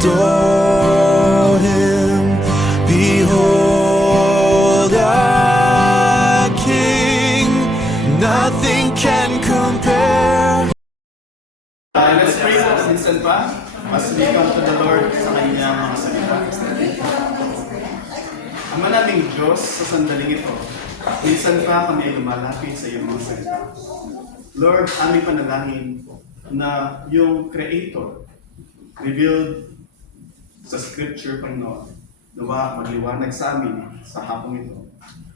adore Him. Behold our King, nothing can compare. Let's pray po, minsan pa, as we come to the Lord sa kanyang mga salita. Ama naming Diyos, sa sandaling ito, minsan pa kami ay lumalapit sa iyong mga salita. Lord, aming panalangin na yung Creator, revealed sa Scripture, Panginoon, nawa magliwanag sa amin sa hapong ito.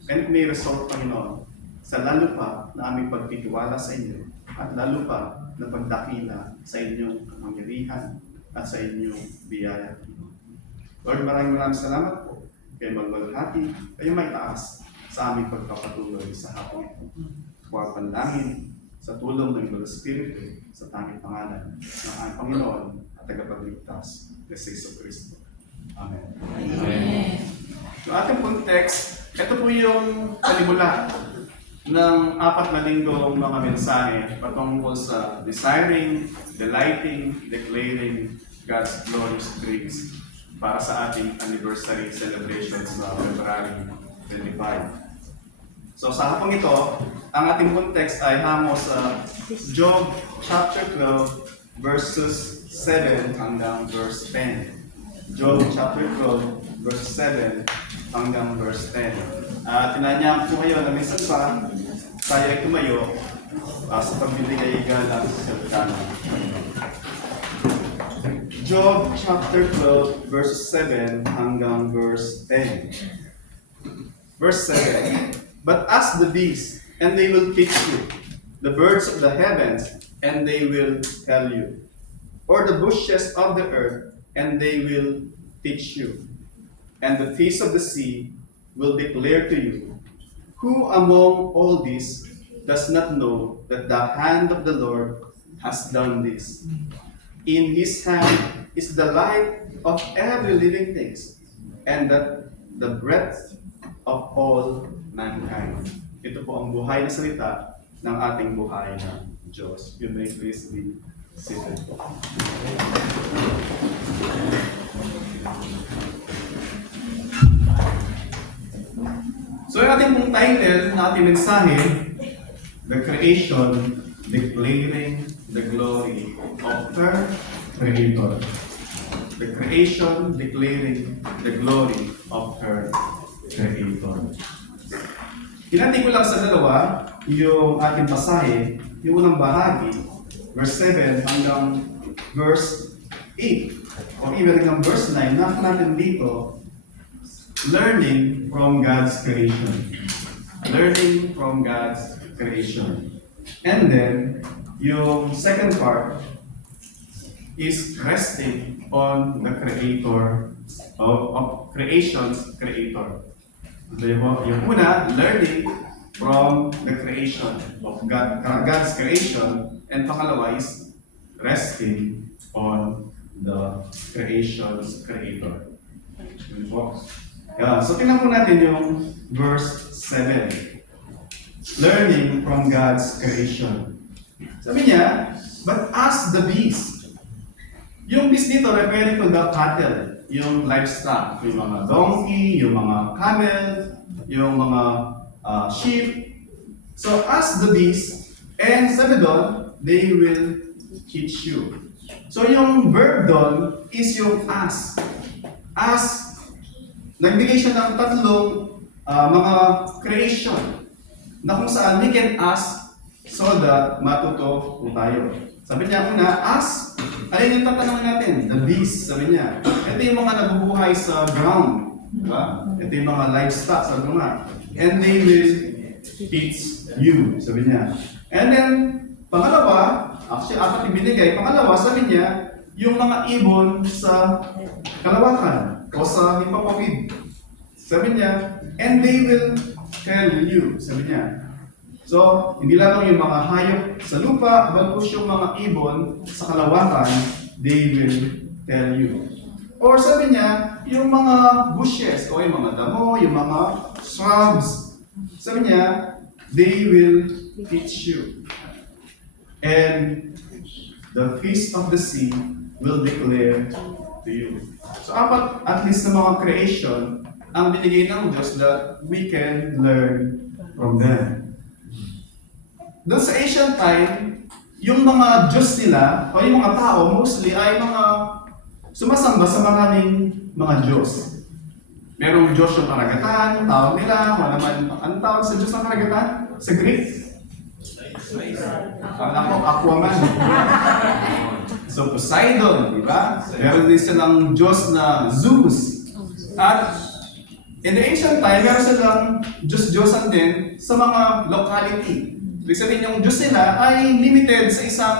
And may result, Panginoon, sa lalo pa na aming pagtitiwala sa inyo at lalo pa na pagdakila sa inyong kapangyarihan at sa inyong biyaya. Lord, maraming salamat po kay magwalhati, kayo may taas sa aming pagpapatuloy sa hapon ito. Huwag panlangin sa tulong ng Holy Spirit sa tanging pangalan ng aming Panginoon at tagapagligtas, Jesus Cristo. Amen. Amen. Yung ating context, ito po yung palimula ng 4 na linggong mga mensahe patungkol sa desiring, delighting, declaring God's glorious grace para sa ating anniversary celebration sa February 25. So sa hapong ito, ang ating context ay hango sa Job chapter 12 verses 7 hanggang verse 10. Job chapter 12 verse 7 hanggang verse 10. Tinanyaan ko kayo na minsan pa tayo ay tumayo sa pagbibigay galang sa salita. Job chapter 12 verse 7 hanggang verse 10. Verse 7. But ask the beasts, and they will teach you, the birds of the heavens, and they will tell you, or the bushes of the earth, and they will teach you, and the fish of the sea will declare to you. Who among all these does not know that the hand of the Lord has done this? In His hand is the life of every living thing, and that the breath of all mankind. Ito po ang buhay na salita ng ating buhay na Diyos. You may please be seated. So yung ating pong title ng ating mensahe, The Creation Declaring the Glory of her Creator. The Creation Declaring the Glory of her Creator. Hinati ko lang sa dalawa yung ating pasahe, yung unang bahagi, verse 7 hanggang verse 8. O even hanggang verse 9, natin dito, learning from God's creation. Learning from God's creation. And then, yung second part is resting on the Creator of creation's Creator. Yung una, learning from the creation of God's creation. And pangalawa is resting on the creation's Creator. Yeah, so tingnan po natin yung verse 7. Learning from God's creation. Sabi niya, but ask the beast. Yung beast dito referring to the cattle, yung livestock, yung mga donkey, yung mga camel, yung mga sheep. So ask the beast, and sabi doon, they will teach you. So yung verb doon is yung ask. Ask. Nagbigay siya ng tatlong mga creation na kung saan we can ask so that matuto po tayo. Sabi niya una, ask. Alin yung tatanungin natin? The beast, sabi niya. Ito yung mga nabubuhay sa ground. Diba? Ito yung mga livestock, sabi nga. And they will teach you, sabi niya. And then, pangalawa, actually, apat ibinigay. Pangalawa, sabi niya, yung mga ibon sa kalawakan o sa hipapawid. Sabi niya, and they will tell you, sabi niya. So, hindi lamang yung mga hayop sa lupa, bagkus yung mga ibon sa kalawakan, they will tell you. Or sabi niya, yung mga bushes, o yung mga damo, yung mga shrubs, sabi niya, they will teach you. And the fish of the sea will declare to you. So apat at least na mga creation ang binigay ng Diyos that we can learn from them. Doon sa ancient time, yung mga Diyos nila, o yung mga tao, mostly ay mga sumasamba sa maraming mga Diyos. Merong Diyos yung karagatan, tawag nila, kung naman, ang tawag sa Diyos ng karagatan? Sa Greek? Akala ko, Aquaman. So, Poseidon, di ba? Meron din silang Diyos na Zeus. At in the ancient time, meron silang Diyos-Diyosan din sa mga locality. Ibig sabihin yung Diyos nila ay limited sa isang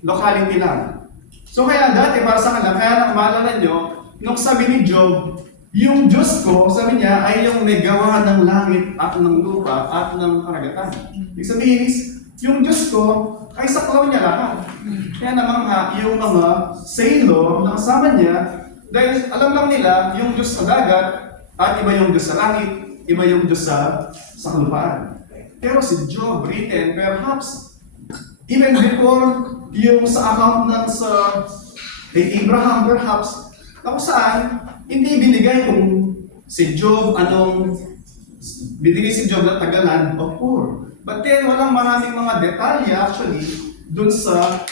locality lang. So kaya dati, para sa kanila, kaya nang maalala nyo, nung sabi ni Job, yung Diyos ko, sabi niya, ay yung may gawa ng langit at ng lupa at ng karagatan. Ibig sabihin is, yung Diyos ko ay saklaw niya lahat. Kaya naman nga, yung mga sailor na kasama niya, dahil alam lang nila, yung Diyos sa dagat, at iba yung Diyos sa langit, iba yung Diyos sa kalupaan. Pero si Job written, perhaps, even before yung sa account ng sa Abraham, perhaps, kung saan, hindi binigay kung si Job, binigay si Job na tagalan of poor. But then, walang maraming mga detalye actually dun sa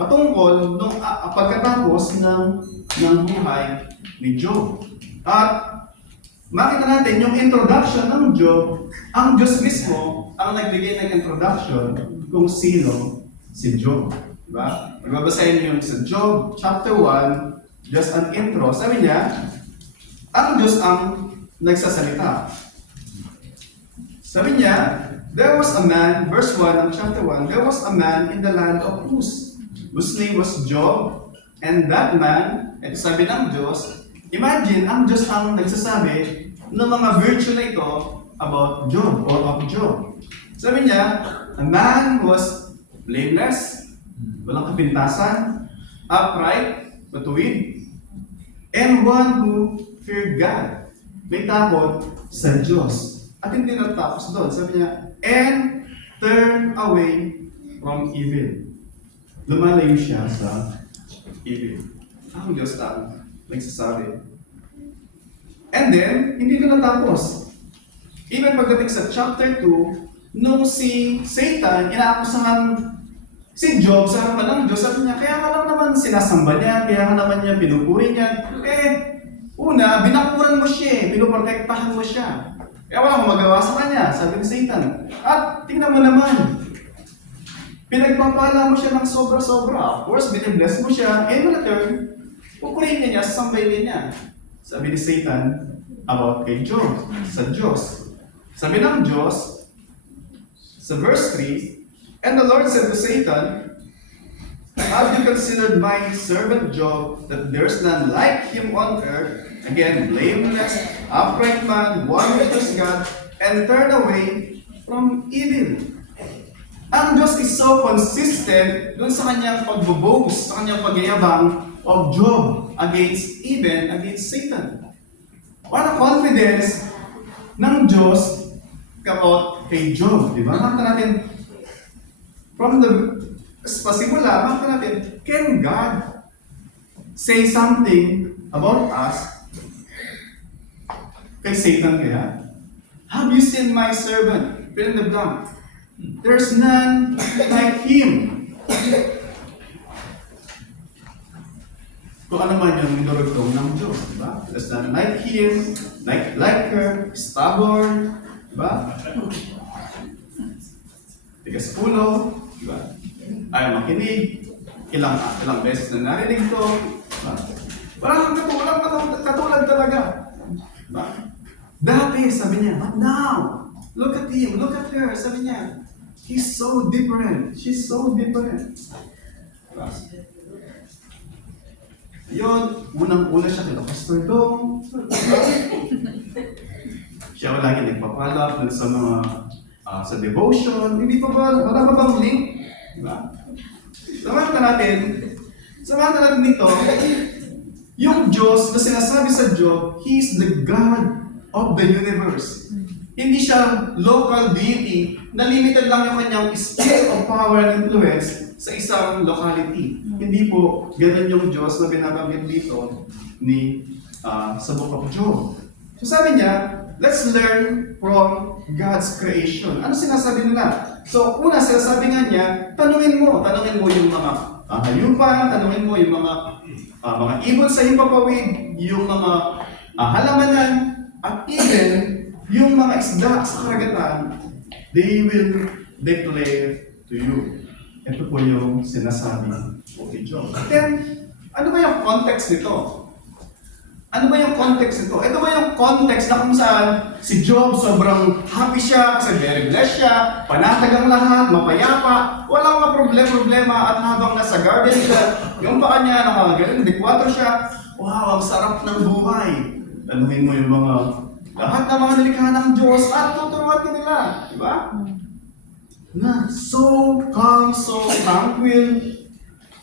patungkol nung pagkatapos ng buhay ni Job. At makita natin yung introduction ng Job, ang Diyos mismo ang nagbigay ng introduction kung sino si Job. Diba? Magbabasahin niyo yung sa Job chapter 1, just an intro. Sabi niya, ang Diyos ang nagsasalita. Sabi niya, there was a man, verse 1 ng chapter 1, there was a man in the land of Uz, whose name was Job, and that man, ito sabi ng Diyos, imagine, ang Diyos ang nagsasabi ng mga virtue na ito about Job or of Job. Sabi niya, a man was blameless, walang kapintasan, upright, matuwid, and one who feared God. May takot sa Diyos. At hindi natapos doon. Sabi niya, and turn away from evil. Lumalayo siya sa evil. Ang Diyos ang nagsasabi. And then, hindi na natapos. Even pagdating sa chapter 2, nung si Satan, inaakusahan si Job sa harapan ng Diyos, sabi niya, kaya ka lang naman sinasamba niya, kaya ka naman niya pinupuri niya. Una, binakuran mo siya, pinuprotektahan mo siya. Kaya walang magawa sa kanya, sabi ni Satan. At tingnan mo naman, pinagpapala mo siya ng sobra-sobra. Of course, binibless mo siya. In return, pupurihin niya, sasambayin niya. Sabi ni Satan about kay Job, sa Diyos. Sabi ng Diyos, sa verse 3, and the Lord said to Satan, have you considered my servant Job, that there's none like him on earth, again, blameless, upright man, one who fears God, and turn away from evil. Ang Diyos is so consistent dun sa kanyang pagboboast, sa kanyang pagyayabang of Job against Satan. What a confidence ng Diyos about kay Job, di ba? Makita natin, from the pasimula, makita natin, can God say something about us kay Satan kaya? Have you seen my servant? Fill in the blank. There's none like him. Kung ano man yung minurugtong ng Diyos, di ba? There's none like him, like her, stubborn, di ba? Tigas ulo, di ba? Ayaw makinig, ilang beses na narinig to, di ba? Walang katulad talaga. Di ba? Dati, sabi niya, but now, look at him, look at her, sabi niya, he's so different, she's so different. Diba? Yun, unang-una siya kay Pastor Dong. Siya lagi nagpapalap sa mga, sa devotion, hindi pa ba, wala pa bang link? Diba? Samahan natin nito, yung Diyos na sinasabi sa Job, He is the God of the universe. Hindi siya local deity na limited lang yung kanyang sphere of power and influence sa isang locality. Hindi po ganun yung Diyos na binabanggit dito sa Book of Job. So sabi niya, let's learn from God's creation. Ano sinasabi nila? So una, sinasabi nga niya, tanungin mo yung mga hayupan, tanungin mo yung mga ibon sa himpapawid, yung mga halamanan, at even yung mga isda sa karagatan, they will declare to you. Ito po yung sinasabi po ni Job. Then, ano ba yung context nito? Ano ba yung context nito? Ito ba yung context na kung saan si Job sobrang happy siya kasi very blessed siya, panatag ang lahat, mapayapa, walang mga problema at habang nasa garden siya, yung paa niya nakagaling, dekwatro siya, wow, ang sarap ng buhay. Tanungin mo yung mga lahat ng mga nilikha ng Diyos at tuturuan din nila. Diba? Na so calm, so tranquil.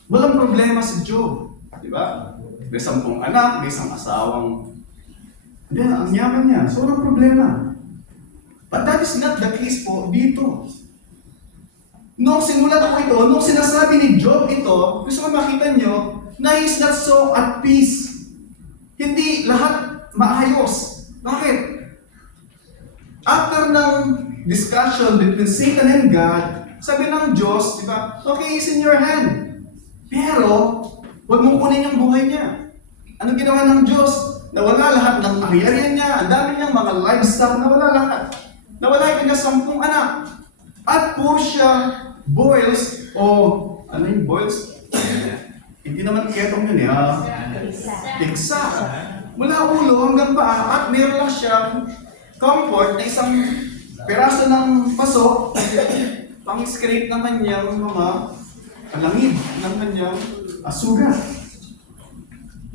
Walang problema si Job. Diba? May 10 anak, may 1 asawang. Then, ang yaman niya. So, walang problema. But that is not the case po dito. Nung simulat ko ito, nung sinasabi ni Job ito, gusto ko makita nyo na he's not so at peace. Hindi lahat maayos. Bakit? After ng discussion between Satan and God, sabi ng Diyos, di ba, okay, it's in your hand. Pero, huwag mong kunin yung buhay niya. Ano ginawa ng Diyos? Nawala lahat ng ari-arian niya, ang dami niyang mga livestock, nawala lahat. Nawala yung kanya 10 anak. At puro siya boils, o ano yung boils? Hindi naman ketong yun eh, pigsa. Mula ulo hanggang paa, at meron lang siyang comfort na isang peraso ng paso, pang-scrape ng kanyang mga palangid, ng kanyang sugat.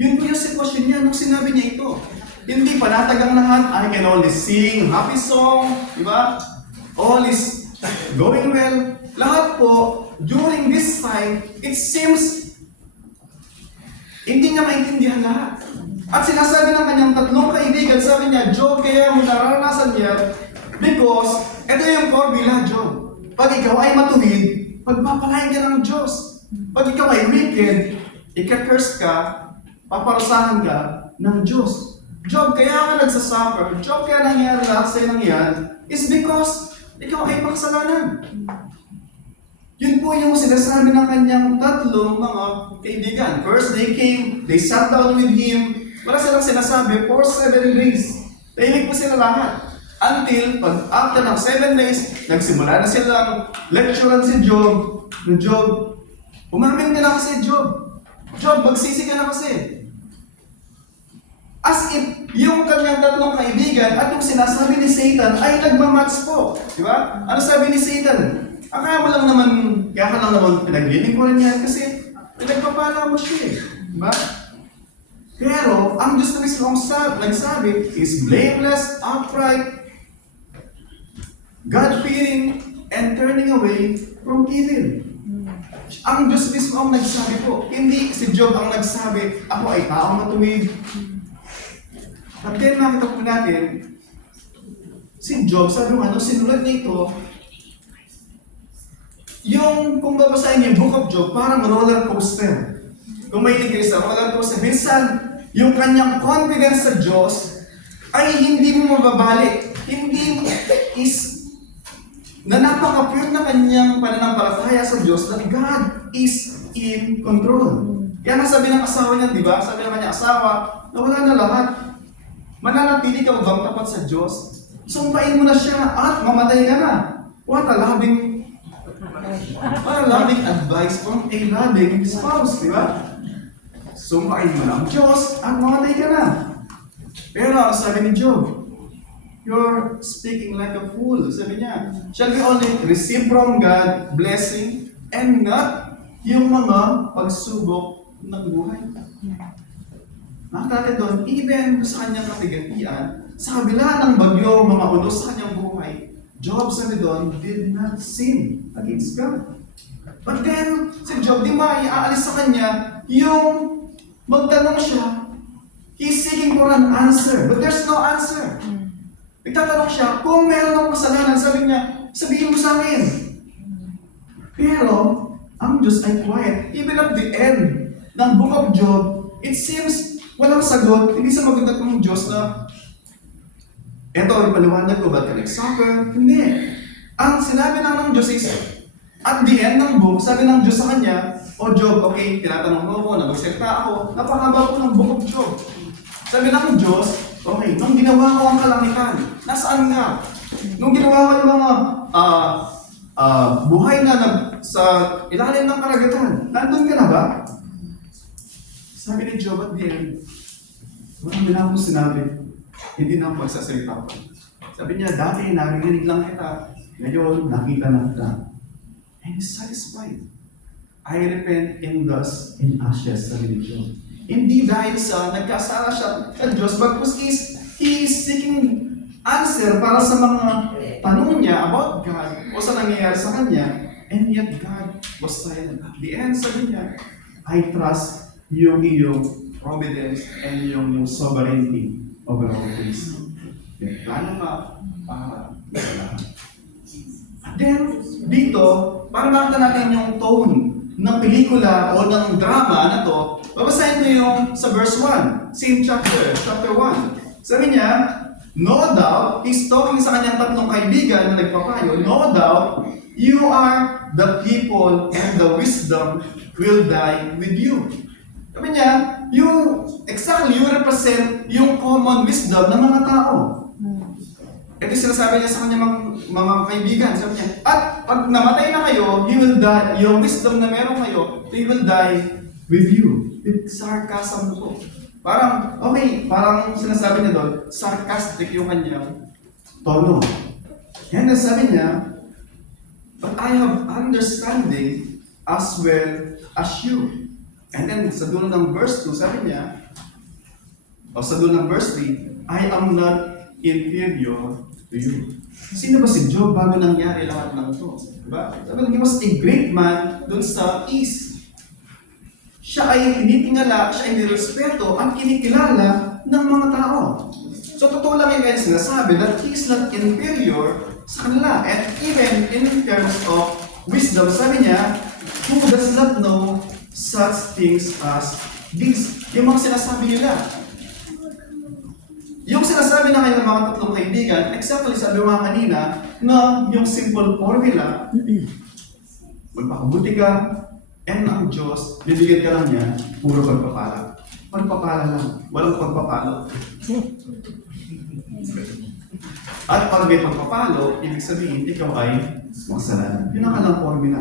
Yun po yung sitwasyon niya nung sinabi niya ito. Hindi panatag ang lahat, I can only sing happy song, di ba? All is going well. Lahat po, during this time, it seems hindi niya maintindihan lahat. At sinasabi ng kanyang 3 kaibigan, sabi niya, Job, kaya mo naranasan niya because ito yung formula, Job. Pag ikaw ay matuwid, pagpapalain ka ng Diyos. Pag ikaw ay wicked, ika-curse ka, paparusahan ka ng Diyos. Job, kaya ka nagsasuffer, Job, kaya nangyari lahat sa'yo ng yan, is because ikaw ay makasalanan. Yun po yung sinasabi ng kanyang 3 mga kaibigan. First, they came, they sat down with him, wala silang sinasabi for 7 days. Tahimik po sila lahat. Until, after ng 7 days, nagsimula na silang lecturean si Job. Na Job, umamin ka na kasi, Job. Job, magsisi ka na kasi. As if yung kanyang 3 kaibigan at yung sinasabi ni Satan ay nagmamatch po. Di ba? Ano sabi ni Satan? Kaya ka lang naman pinaglilingkuran yan kasi pinagpapala mo siya. Di ba? Pero, ang Diyos na mismo ang nagsabi is blameless, upright, God-fearing, and turning away from evil. Ang Diyos mismo ang nagsabi po. Hindi si Job ang nagsabi, ako ay taong matuwid. At then makita po natin, si Job, sabi mo, sinulat niya ito, yung, kung babasahin yung Book of Job, parang roller coaster. Kung may kayo sa roller coaster, minsan, yung kanyang confidence sa Diyos ay hindi mo mababalik. Hindi is na napaka-pure na kanyang pananampalataya sa Diyos that God is in control. Kaya nasabi ng asawa niya, di ba? Sabi ng kanyang asawa, na wala na lahat. Mananatili ka bang tapat sa Diyos? Sumpain mo na siya at mamatay ka na. What a loving advice from a loving spouse, di ba? Sumpain mo na ang Diyos at mamatay ka na. Pero ang sabi ni Job, you're speaking like a fool. Sabi niya, shall we only receive from God blessing and not yung mga pagsubok ng buhay? Nakakata doon, even sa kanyang katigatian, sa kabila ng bagyo, mga unos sa kanyang buhay, Job, sabi doon, did not sin against God. But then, si Job, di maaalis sa kanya yung magtanong siya, he's seeking for an answer, but there's no answer. Nagtatanong siya, kung meron akong kasalanan, sabi niya, sabihin mo sa akin. Pero, ang Diyos ay quiet. Even at the end ng Book of Job, it seems walang sagot, hindi sumagot ng Diyos na eto, ipaliwanag ko, ba't ka nag-suffer? Hindi. Ang sinabi lang ng Diyos is, at the end ng book, sabi ng Diyos sa kanya, O Job, okay, tinatanong mo ako, nagsalita ako, napakahaba po ng Book of Job. Sabi ng Diyos, okay, nung ginawa ko ang kalangitan, nasaan nga? Nung ginawa ko yung mga buhay na sa ilalim ng karagatan, nandun ka na ba? Sabi ni Job at the end, walang na akong sinabi, hindi na ako magsasalita ko. Sabi niya, dati narinig lang kita, ngayon nakita na kita. And he's satisfied. I repent in dust and ashes, sabi ni Job. Hindi dahil sa nagkasala siya sa Diyos, but he is seeking answer para sa mga tanong niya about God o sa nangyayari sa kanya, and yet God was silent. At the end, sabi niya, I trust yung iyong providence and yung sovereignty over all things. Plano ka para sa lahat. Then, dito, para makita natin yung tone ng pelikula o ng drama na to, babasahin mo yung sa verse 1, same chapter 1. Sabi niya, no doubt, he's talking sa kanyang tatlong kaibigan na nagpapayo, no doubt, you are the people and the wisdom will die with you. Sabi niya, you represent yung common wisdom ng mga tao. Ito yung sinasabi niya sa kanyang mga kaibigan. Sabi niya, at pag namatay na kayo, you will die, yung wisdom na meron kayo, they will die with you. With sarcasm po. Parang, okay, parang sinasabi niya doon, sarcastic yung kanyang tono. And then sabi niya, but I have understanding as well as you. And then sa dulo ng verse 2, sabi niya, o sa dulo ng verse 3, I am not inferior to you. Sino ba si Job bago nangyari lahat ng ito? Diba? Sabi, he was a great man dun sa east. Siya ay tinitingala, siya ay nirespeto at kinikilala ng mga tao. So totoo lang yung sinasabi that he is not inferior sa kanila. And even in terms of wisdom, sabi niya, who does not know such things as this? Yung mga sinasabi nila. Yung sinasabi na kayo ng mga tatlong kaibigan, exactly sabi mo nga kanina, na yung simple formula, magpakabuti ka, and ang Diyos, bibigyan ka lang niya, puro pagpapala. Pagpapala lang, walang pagpapalo. At pag may pagpapalo, ibig sabihin, ikaw ay makasalanan. Yun ang kalang formula.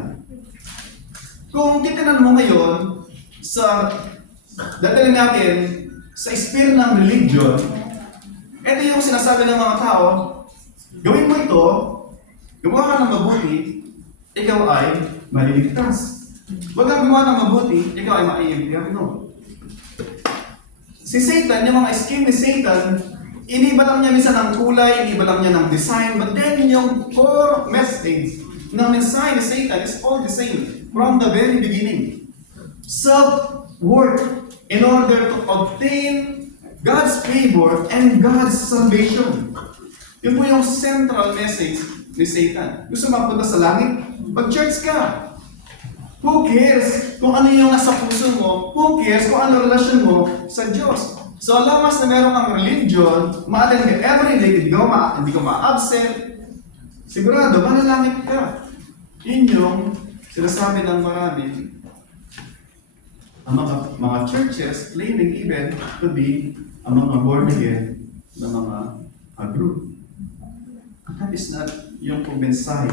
Kung titinan mo ngayon, dadalhin natin sa espiritu ng religion, ito yung sinasabi ng mga tao, gawin mo ito, gumawa ka ng mabuti, ikaw ay maliligtas. Huwag kang gumawa ng mabuti, ikaw ay maiimpyerno. Si Satan, yung mga scheme ni Satan, iniba lang niya minsan ng kulay, iniba lang niya ng design, but then yung core message ng mensahe ni Satan is all the same from the very beginning. Self-worth in order to obtain God's favor and God's salvation. Yun po yung central message ni Satan. Gusto mapunta sa langit? Mag-church ka. Who cares kung ano yung nasa puso mo? Who cares kung ano relasyon mo sa Diyos? So, lamas na meron kang religion, ma-attend ka every day, hindi ka ma-absent, sigurado, manalangit ka. Yun yung sinasabi ng marami, ang mga churches claiming even to be ang mga born again na mga group. That is not yung mensahe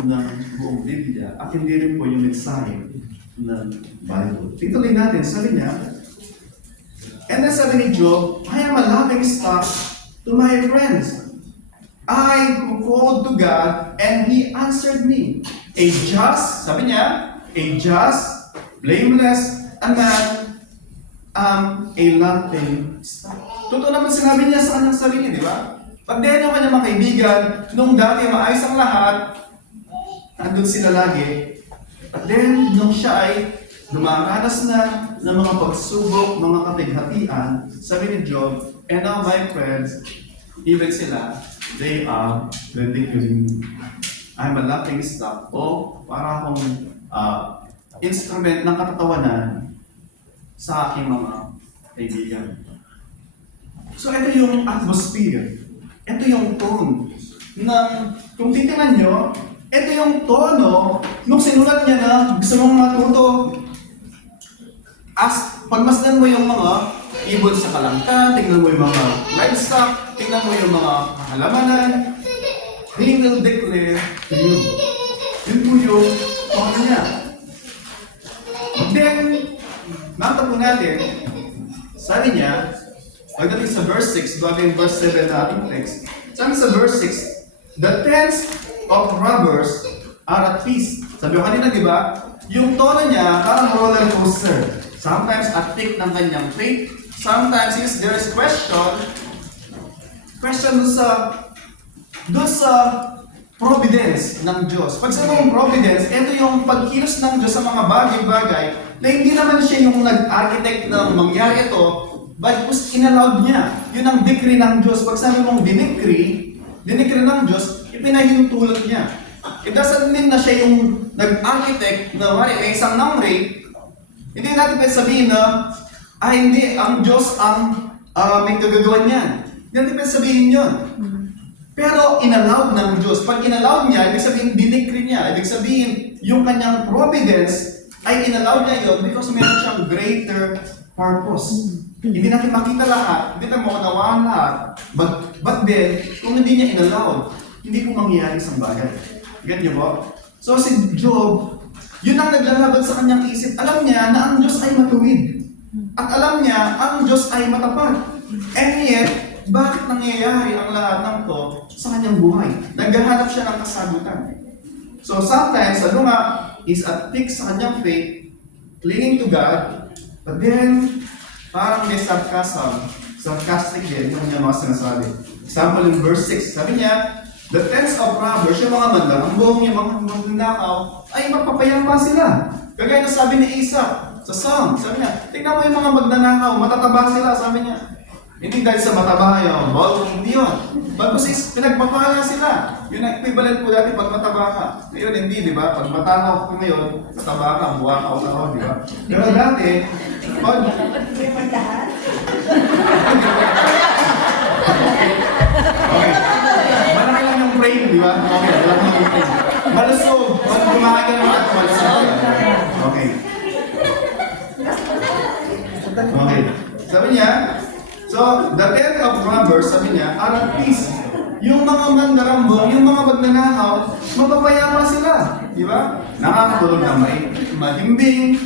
ng buong Biblia at hindi rin po yung mensahe ng Bible. Ituloy natin, sabi niya, and then sabi ni Job, I am a laughing stock to my friends. I who called to God and He answered me. A just, sabi niya, a just, blameless, a man, a laughing stock. Totoo naman sinabi niya sa kanyang sarili, di ba? Pag dahil ng kanyang mga kaibigan, nung dati maayos ang lahat, nandun sila lagi. But then, nung siya ay dumaranas na ng mga pagsubok, mga kapighatian, sabi ni Job, and now my friends, even sila, they are ridiculing me. I'm a laughing stock. O, para akong instrument ng katatawanan sa aking mga kaibigan. So ito yung atmosphere. Ito yung tone ng, kung titingnan nyo, ito yung tono nung sinulat niya na gusto mong matuto. Pagmasdan mo yung mga ibon sa kalangka, tingnan mo yung mga livestock, tingnan mo yung mga halamanan, he will declare to you. Yun po yung tono niya. Then, nakita po natin, sabi niya, pagdating sa verse 6, bagay yung verse 7 na ating text, sabi sa verse 6, the tents of robbers are at peace. Sabi ko kanina, di ba? Yung tono niya, parang roller coaster. Sometimes at peak ng kanyang faith. Sometimes there is question doon sa providence ng Diyos. Pag sa mga providence, ito yung pagkilos ng Diyos sa mga bagay-bagay na hindi naman siya yung nag-architect ng mangyari ito, but inallowed niya. Yun ang decree ng Diyos. Pag sabi mong dinecree ng Diyos, ipinahintulot niya. It doesn't mean na siya yung nag-architect na may isang number. Hindi natin pwede sabihin na, hindi, ang Diyos ang may kagagawan niyan. Hindi natin pwede sabihin yun. Pero inallowed ng Diyos. Pag inallowed niya, ibig sabihin dinecree niya. Ibig sabihin, yung kanyang providence ay inallowed niya yun because meron siyang greater purpose. Hindi natin makita lahat, hindi natin maunawaan lahat. But then, kung hindi niya inallowed, hindi po mangyayari isang bagay. Get niyo po? So si Job, yun ang naglalabad sa kanyang isip. Alam niya na ang Diyos ay matuwid. At alam niya, ang Diyos ay matapat. And yet, bakit nangyayari ang lahat ng to sa kanyang buhay? Naghahanap siya ng kasagutan. So sometimes, ano nga, is at peak sa kanyang faith, clinging to God, but then, parang may sarcastic din yung kanyang mga sinasabi. Example in verse 6, sabi niya, the tents of robbers, yung mga mandarambong, yung mga magnanakaw, ay mapapayapa sila. Kagaya na sabi ni Isa sa Psalm, sabi niya, tingnan mo yung mga magnanakaw, matataba sila, sabi niya. Hindi dahil sa mataba yung bulky, hindi yun. Bagkus is, pinagpapala sila. Yun ang equivalent po dati pag mataba ka. Ngayon hindi, di ba? Pag matakaw ko ngayon, mataba ka, buha ka ako, di ba? Pero dati, pag... Okay. Malaki lang yung frame, di ba? Okay, malaki lang yung frame. Malusog. Pag kumakain ka naman, malusog. Okay. Okay. Sabi niya, so, the tent of robbers, sabi niya, are at peace. Yung mga mandarambong, yung mga magnanakaw, mapapayapa sila. Di ba? Nakakatulog na may mahimbing,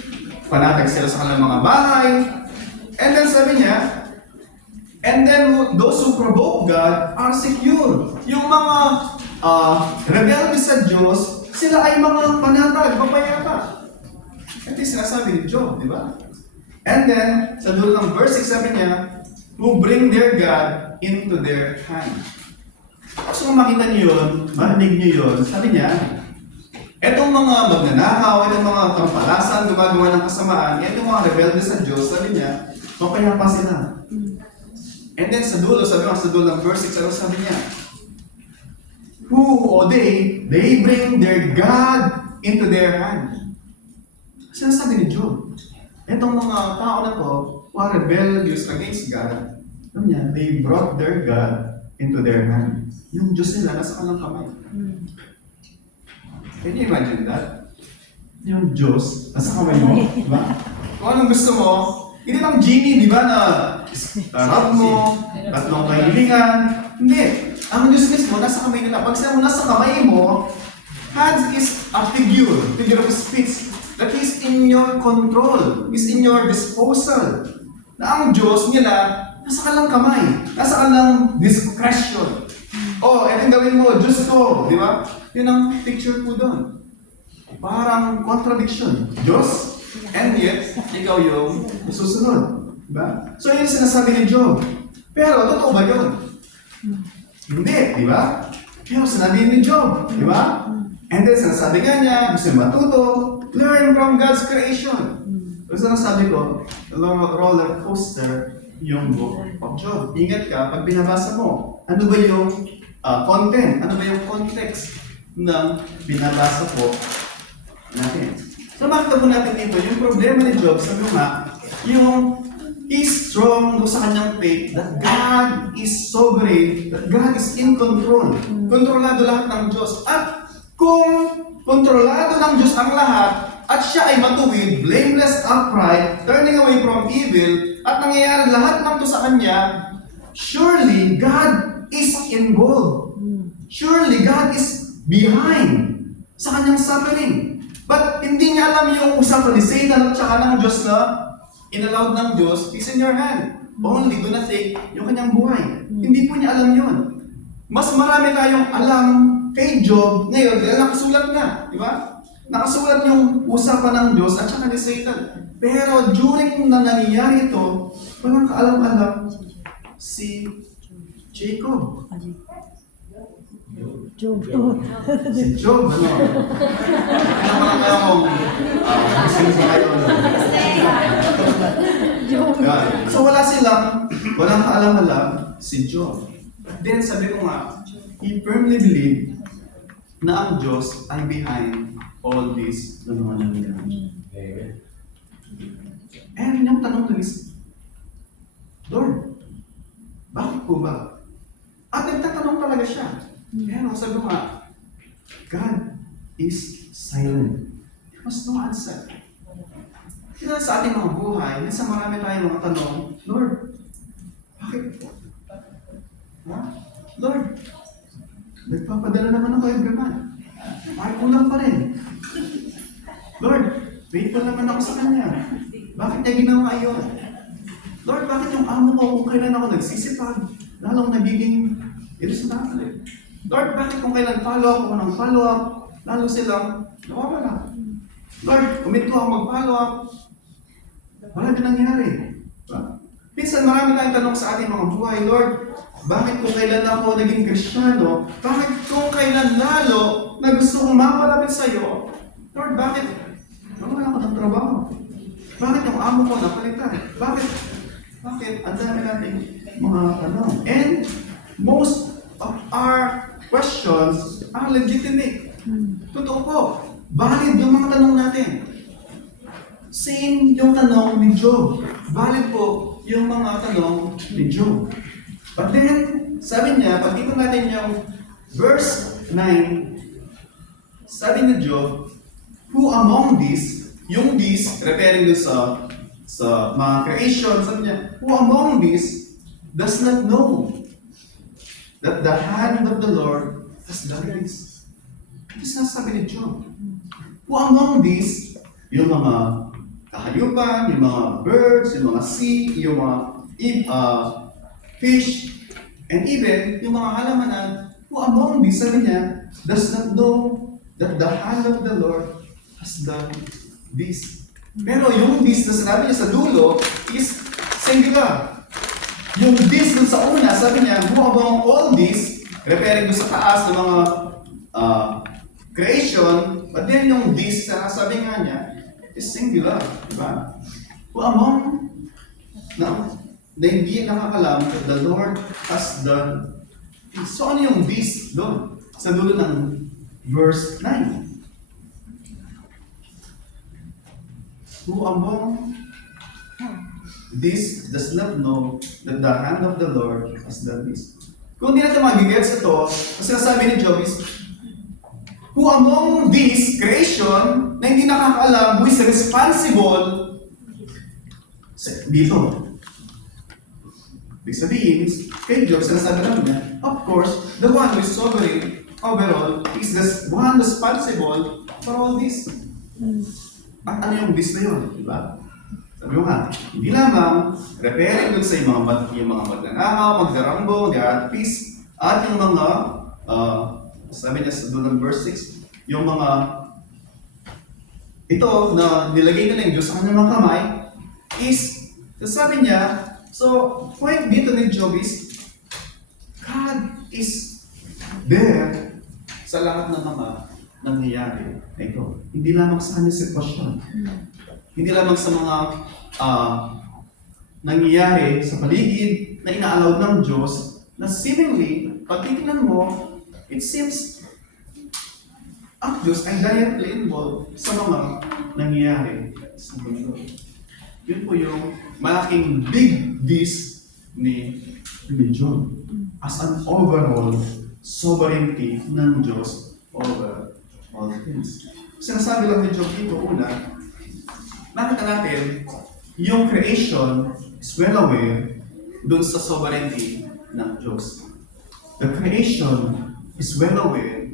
panatag sila sa kanilang mga bahay. And then sabi niya, and then those who provoke God are secure. Yung mga rebelde sa Diyos, sila ay mga panatag, mapayapa. Ito yung sinasabi ni Job, di ba? And then, sa dulo ng verse 6, sabi niya, who bring their God into their hand. So kung makita niyo yun, marinig niyo yun, sabi niya, etong mga magnanakaw, etong mga kampalasan, gumagawa ng kasamaan, etong mga rebelde sa Diyos, sabi niya, mapayapa sila. And then sa dulo, sabi nga sa dulo ng verse 6, ano sabi niya? They bring their God into their hand. Sinasabi ni Job, etong mga tao na to, who are rebellious against God, sabi niya, they brought their God into their hand. Yung Diyos nila nasa kanilang kamay. Can you imagine that? Yung Diyos nasa kamay mo, di ba? Kung anong gusto mo, hindi lang genie, di ba, na tarap mo, tatlong kahilingan. Hindi. Ang Diyos mismo nasa kamay nila. Pag sila nasa kamay mo, hands is a figure of speech, that is in your control, is in your disposal. Na ang Diyos nila, nasa kalang kamay, nasa kalang discretion. Etong gawin mo, Diyos ko, di ba? Yun ang picture po doon. Parang contradiction. Diyos, and yet, ikaw yung susunod. Di ba? So yun yung sinasabi ni Job. Pero, totoo ba yun? Hindi, di ba? Pero sinabi ni Job, di ba? And then, sinasabi nga niya, gusto matuto, learn from God's creation. So, sinasabi ko, roller coaster yung book of Job. Ingat ka pag binabasa mo. Ano ba yung content? Ano ba yung context ng binabasa po natin? So makita po natin dito, yung problema ni Job, sabi ko nga, yung he's strong doon sa kanyang faith that God is sovereign, that God is in control. Kontrolado lahat ng Diyos. At kung kontrolado ng Diyos ang lahat, at siya ay matuwid, blameless, upright, turning away from evil, at nangyayari lahat ng to sa kanya, surely God is involved. Surely God is behind sa kanyang suffering. But hindi niya alam yung usapan ni Satan at saka ng Diyos na inallowed ng Diyos, is in your hand. Only do not take yung kanyang buhay. Hindi po niya alam yun. Mas marami tayong alam kay Job ngayon dahil nakasulat na. Di ba? Nakasulat yung usapan ng Diyos at saka ni Satan. Pero during na nangyayari ito, walang kaalam-alam si Jacob. Job. Si Job, ano? Ano naman akong gusto sa kayo? So wala silang, walang kaalam-alam si Job. Then sabi ko nga, he firmly believed na ang Diyos ay behind all this na mga nangyayari. And yung tanong ko is, Lord, bakit po ba? At nagtatanong talaga siya. Pero sabi ko nga, God is silent. There was no answer. Kaya sa ating mga buhay, minsan marami tayong mga tanong, Lord, bakit po? Ha? Lord, nagpapadala naman ako every month. Bakit kulang pa rin? Lord, faithful naman ako sa Kanya. Bakit niya ginawa yun? Lord, bakit yung amo ko kung kailan ako nagsisipag, lalong nagiging irresponsible? Lord, bakit kung kailan follow-up ako ng follow-up, lalo silang nawawala? Lord, kumit ko ako mag-follow-up, wala din nangyari. Diba? Minsan marami tayong tanong sa ating mga buhay, Lord, bakit kung kailan ako naging Kristiyano, bakit kung kailan lalo na gusto kong mapalapit sa iyo, Lord, bakit nawala ako ng trabaho? Bakit yung amo ko napalitan? Bakit? Ang dami nating mga tanong. And most of our questions are legitimate. Totoo po. Valid yung mga tanong natin. Same yung tanong ni Job. Valid po yung mga tanong ni Job. But then, sabi niya, pag ito natin yung verse 9, sabi ni Job, who among these, yung these, referring to sa mga creation, sabi niya, who among these does not know that the hand of the Lord has done this? Ito sinasabi ni Job. Who among these, yung mga kahayupan, yung mga birds, yung mga sea, yung mga fish, and even yung mga halamanan, who among these, sabi niya, does not know that the hand of the Lord has done this. Pero yung this na sinabi niya sa dulo is singular. Yung this dun sa una, sabi niya, who among all this, referring dun sa taas ng mga creation, but then yung this, sabi nga niya, is singular. Diba? Who among, na hindi nakakalam that the Lord has done this. So ano yung this doon? Sa dulo ng verse 9. Who among this does not know that the hand of the Lord has done this? Kung hindi natin magigets ito, ang sinasabi ni Job is, who among this creation na hindi nakakaalam who is responsible dito? Ibig sabihin, kay Job, sinasabi naman niya, of course, the one who is sovereign overall is the one responsible for all this. At ano yung this na yun? Diba? Sabi mo nga, hindi lamang referring dun sa yung mga magnanakaw, magdarambong, peace, at yung mga, sabi niya sa doon ng verse 6, yung mga ito na nilagay na ng Diyos sa kanyang mga kamay is, sabi niya, so, point dito ni Job is, God is there sa lahat ng mga nangyayari. Ito, hindi lamang sa kanyang sitwasyon. Hindi lamang sa mga nangyayari sa paligid na ina-allowed ng Diyos na seemingly, pag titignan mo, it seems ang Diyos ay directly involved sa mga nangyayari sa mundo. Yun po yung malaking big this ni religion as an overall sovereignty ng Diyos over all things. Sinasabi lang ni Job dito, una, nakita natin yung creation is well aware dun sa sovereignty ng Diyos. The creation is well aware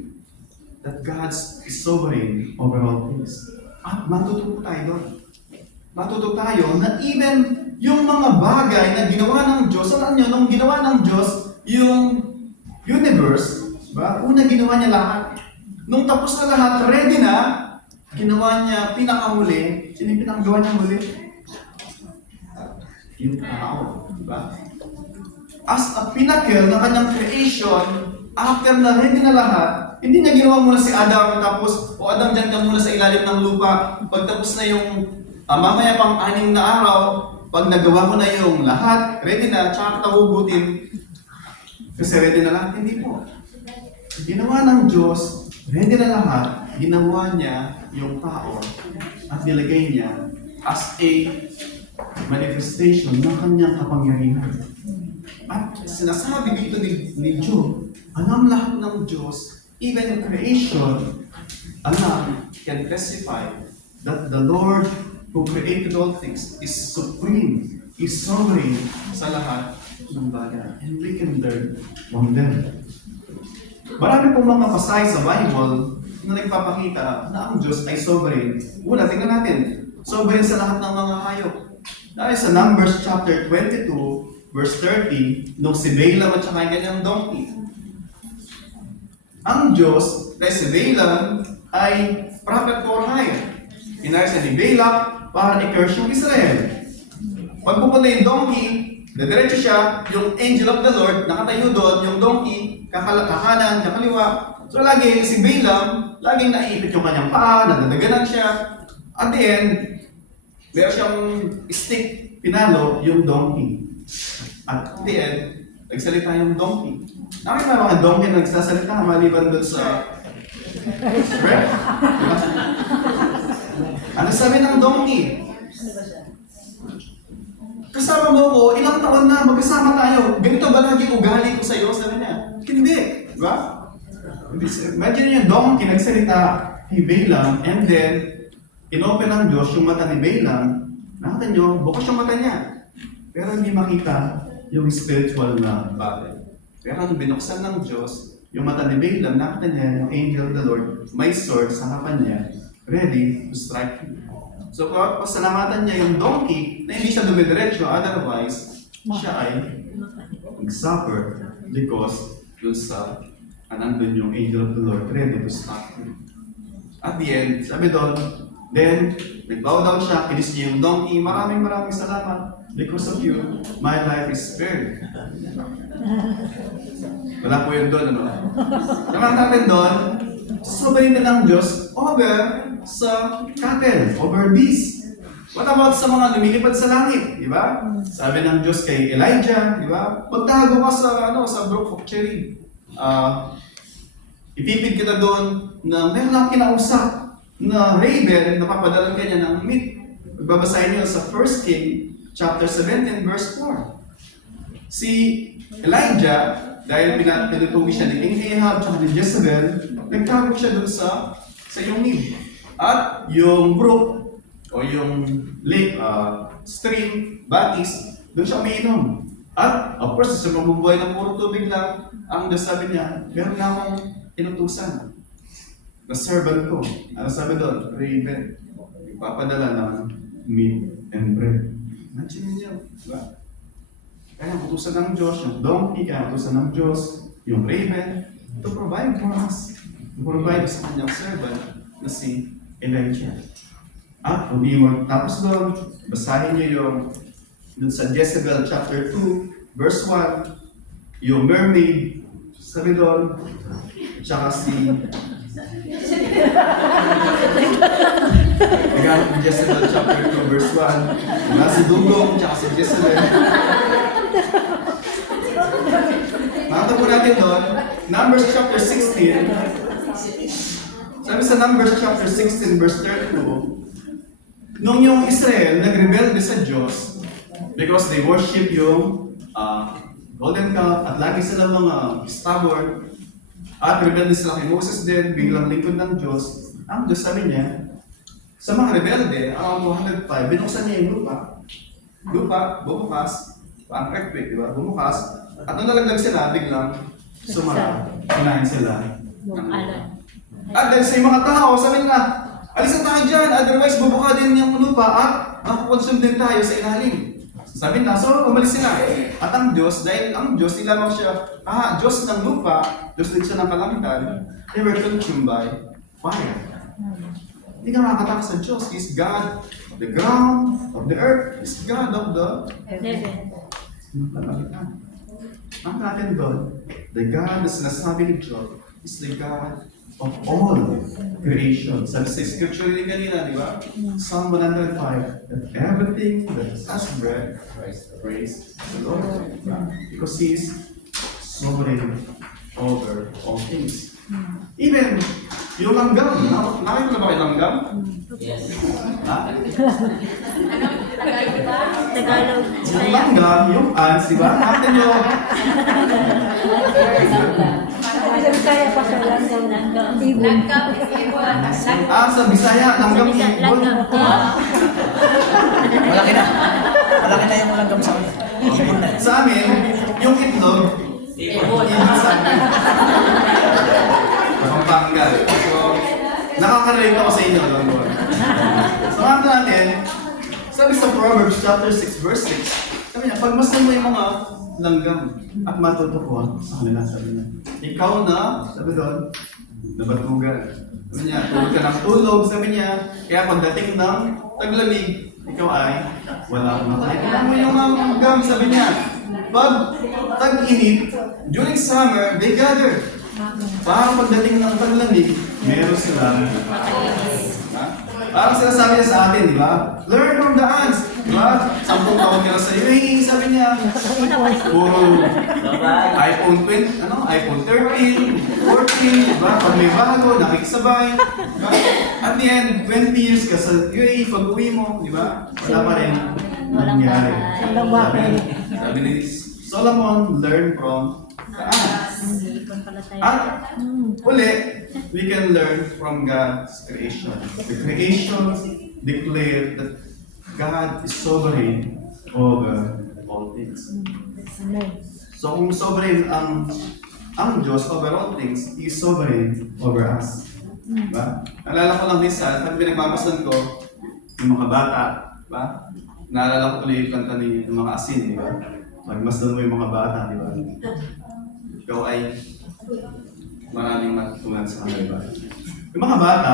that God is sovereign over all things. At matututo tayo doon. Matututo tayo na even yung mga bagay na ginawa ng Diyos, alam nyo, nung ginawa ng Diyos yung universe, ba? Una ginawa niya lahat. Nung tapos na lahat, ready na, ginawa niya pinakamuli. Sino yung pinakagawa niya muli? Yung tao. Diba? As a pinnacle na kanyang creation, after na ready na lahat, hindi niya ginawa muna si Adam tapos, o Adam dyan ka muna sa ilalim ng lupa. Pagtapos na yung mamaya pang 6 na araw, pag nagawa ko na yung lahat, ready na, tsaka tahugutin. Kasi ready na lahat, hindi po. Ginawa ng Diyos, ready na lahat, ginawa niya yung tao at nilagay niya as a manifestation ng kanyang kapangyarihan. At sinasabi dito ni Job, alam lahat ng Diyos, even in creation, alam, can testify that the Lord who created all things is supreme, is sovereign sa lahat ng bagay. And we can learn from them. Marami pong mga pasay sa Bible na nagpapakita na ang Diyos ay sovereign. Una, tingnan natin. Sovereign sa lahat ng mga hayop. Dahil sa Numbers chapter 22, verse 30, nung si Balaam at saka yung kanyang donkey. Ang Diyos, dahil si Balaam ay prophet for hire. Hinayos siya ni Balak para i-curse yung Israel. Pag pupunta yung donkey, diretso siya, yung angel of the Lord, nakatayo doon, yung donkey, kakanan, kakaliwa. So lagi, si Balaam, laging naiipit yung kanyang paa, nadadaganan siya. At the end, meron siyang stick, pinalo yung donkey. At the end, nagsalita yung donkey. Nakita mo ang donkey na nagsasalita, maliban doon sa breath. Ano sabi ng donkey? Kasama mo ko, ilang taon na, magkasama tayo. Ganito ba lagi ugali ko sa iyo? Sabi niya, hindi. Diba? Imagine yung donkey nagsalita kay Balaam, and then, inopen ng Diyos yung mata ni Balaam. Nakita nyo, bukas yung mata niya. Pero hindi makita yung spiritual na bagay. Pero nung binuksan ng Diyos, yung mata ni Balaam, nakita niya yung angel of the Lord, may sword sa harapan niya, ready to strike him. So, pasalamatan niya yung donkey na hindi siya dumidiretso, otherwise, siya ay nag-suffer because dun sa nandun yung angel of the Lord ready to strike him. At the end, sabi doon, then, nag-bow down siya, kinis niya yung donkey, maraming salamat. Because of you, my life is spared. Wala po yun doon, ano? Naman natin doon, sovereign na ng Diyos over sa cattle, over bees. What about sa mga lumilipad sa langit, di ba? Sabi ng Diyos kay Elijah, di ba? Magtago ka sa brook of Cherry. Ipipid kita doon na meron lang kinausap na raven na papadalan ka niya ng meat. Magbabasahin niyo sa 1 King chapter 17 verse 4. Si Elijah, dahil pinutugi siya ni King Ahab at ni Jezebel, nagtago siya doon sa iyong need. At yung brook o yung lake, stream, batis, doon siya umiinom. At of course, sa mabubuhay ng puro tubig lang, ang nasabi niya, meron na akong inutusan na servant ko. Ano sabi doon? Raven. Ipapadala ng meat and bread. Imagine niyo, diba? Kaya utusan ng Diyos, yung donkey, kaya utusan ng Diyos, yung raven, to provide for us. To provide sa kanyang servant na si Elijah. At umiwan. Tapos doon, basahin niyo yung sa Jezebel chapter 2, verse 1, yung mermaid, sabi doon, tsaka si Nagamit ng Jezebel chapter 2 verse 1. Wala si Dugong, tsaka si Jezebel. Makita po natin doon, Numbers chapter 16. Sabi sa Numbers chapter 16 verse 32, nung yung Israel nagrebelde sa Diyos because they worship yung golden calf at lagi sila mga stubborn at rebelde sila kay Moses din, biglang lingkod ng Diyos. Ang Diyos sabi niya, sa mga rebelde, around 205, binuksan niya yung lupa. Lupa, bumukas, ang earthquake, di ba? Bumukas. At nung nalagdag sila, biglang sumara. Kinain sila. At dahil sa mga tao, sabi nila, alisan tayo dyan, otherwise bubuka din yung lupa at makukonsume din tayo sa ilalim. Sabi na, so umalis sila. At ang Diyos, dahil ang Dos, nilamang siya, Diyos ng lupa, Diyos din siya ng kalangitan, they were consumed by fire. Hindi ka makakatakas sa Diyos. He's God of the ground, of the earth. He's God of the Heaven. ang natin doon, the God na sinasabi ni Job is the God of all creation. Sabi sa scripture din kanina, di ba? Psalm 105, that everything that has breath, praise the Lord. Because He is sovereign over all things. Even yung langgam, nakita na ba kayo langgam? Yes. Ha? Tagalog. Yung langgam, yung ants, di ba? Nakita nyo, Kaya pa sa langgam. Ibon. sa Bisaya, langgam ibon. Malaki na. Malaki na yung langgam sa kanya. Ibon na. Sa amin, yung itlog, ibon sa amin. Pampanga. So, nakaka-relate ako sa inyo, langgam. So, mga natin, sabi sa Proverbs chapter 6 verse 6, sabi niya, pagmasdan mo yung mga langgam at matutukuhan sa kanila, sabi niya. Ikaw na, sabi doon, nabatugan. Sabi niya, tulog ka ng tulog, sabi niya, kaya pagdating ng taglamig, ikaw ay wala akong makain. Alam mo yung mga langgam, sabi niya, pag tag-init, during summer, they gather. Parang pagdating ng taglamig, meron silang parang sinasabi niya sa atin, di ba? Learn from the ants. Di ba? 10 taon nila sa UAE, sabi niya. Puro iPhone 20, iPhone 13, 14, di ba? Pag may bago, nakikisabay. Diba? At the end, 20 years ka sa UAE, pag uwi mo, di ba? Wala pa rin nangyari. Sabi ni Solomon, learn from the ants. At uli, we can learn from God's creation. The creation declared that God is sovereign over all things. So kung sovereign ang Diyos over all things, He is sovereign over us. Diba? Naalala ko lang minsan, pag pinagmamasan ko, yung mga bata, diba? Naalala ko tuloy yung kanta ni yung mga asin, di ba? Magmasdan mo yung mga bata, di ba? Ikaw ay maraming matutunan sa kanila. Yung mga bata,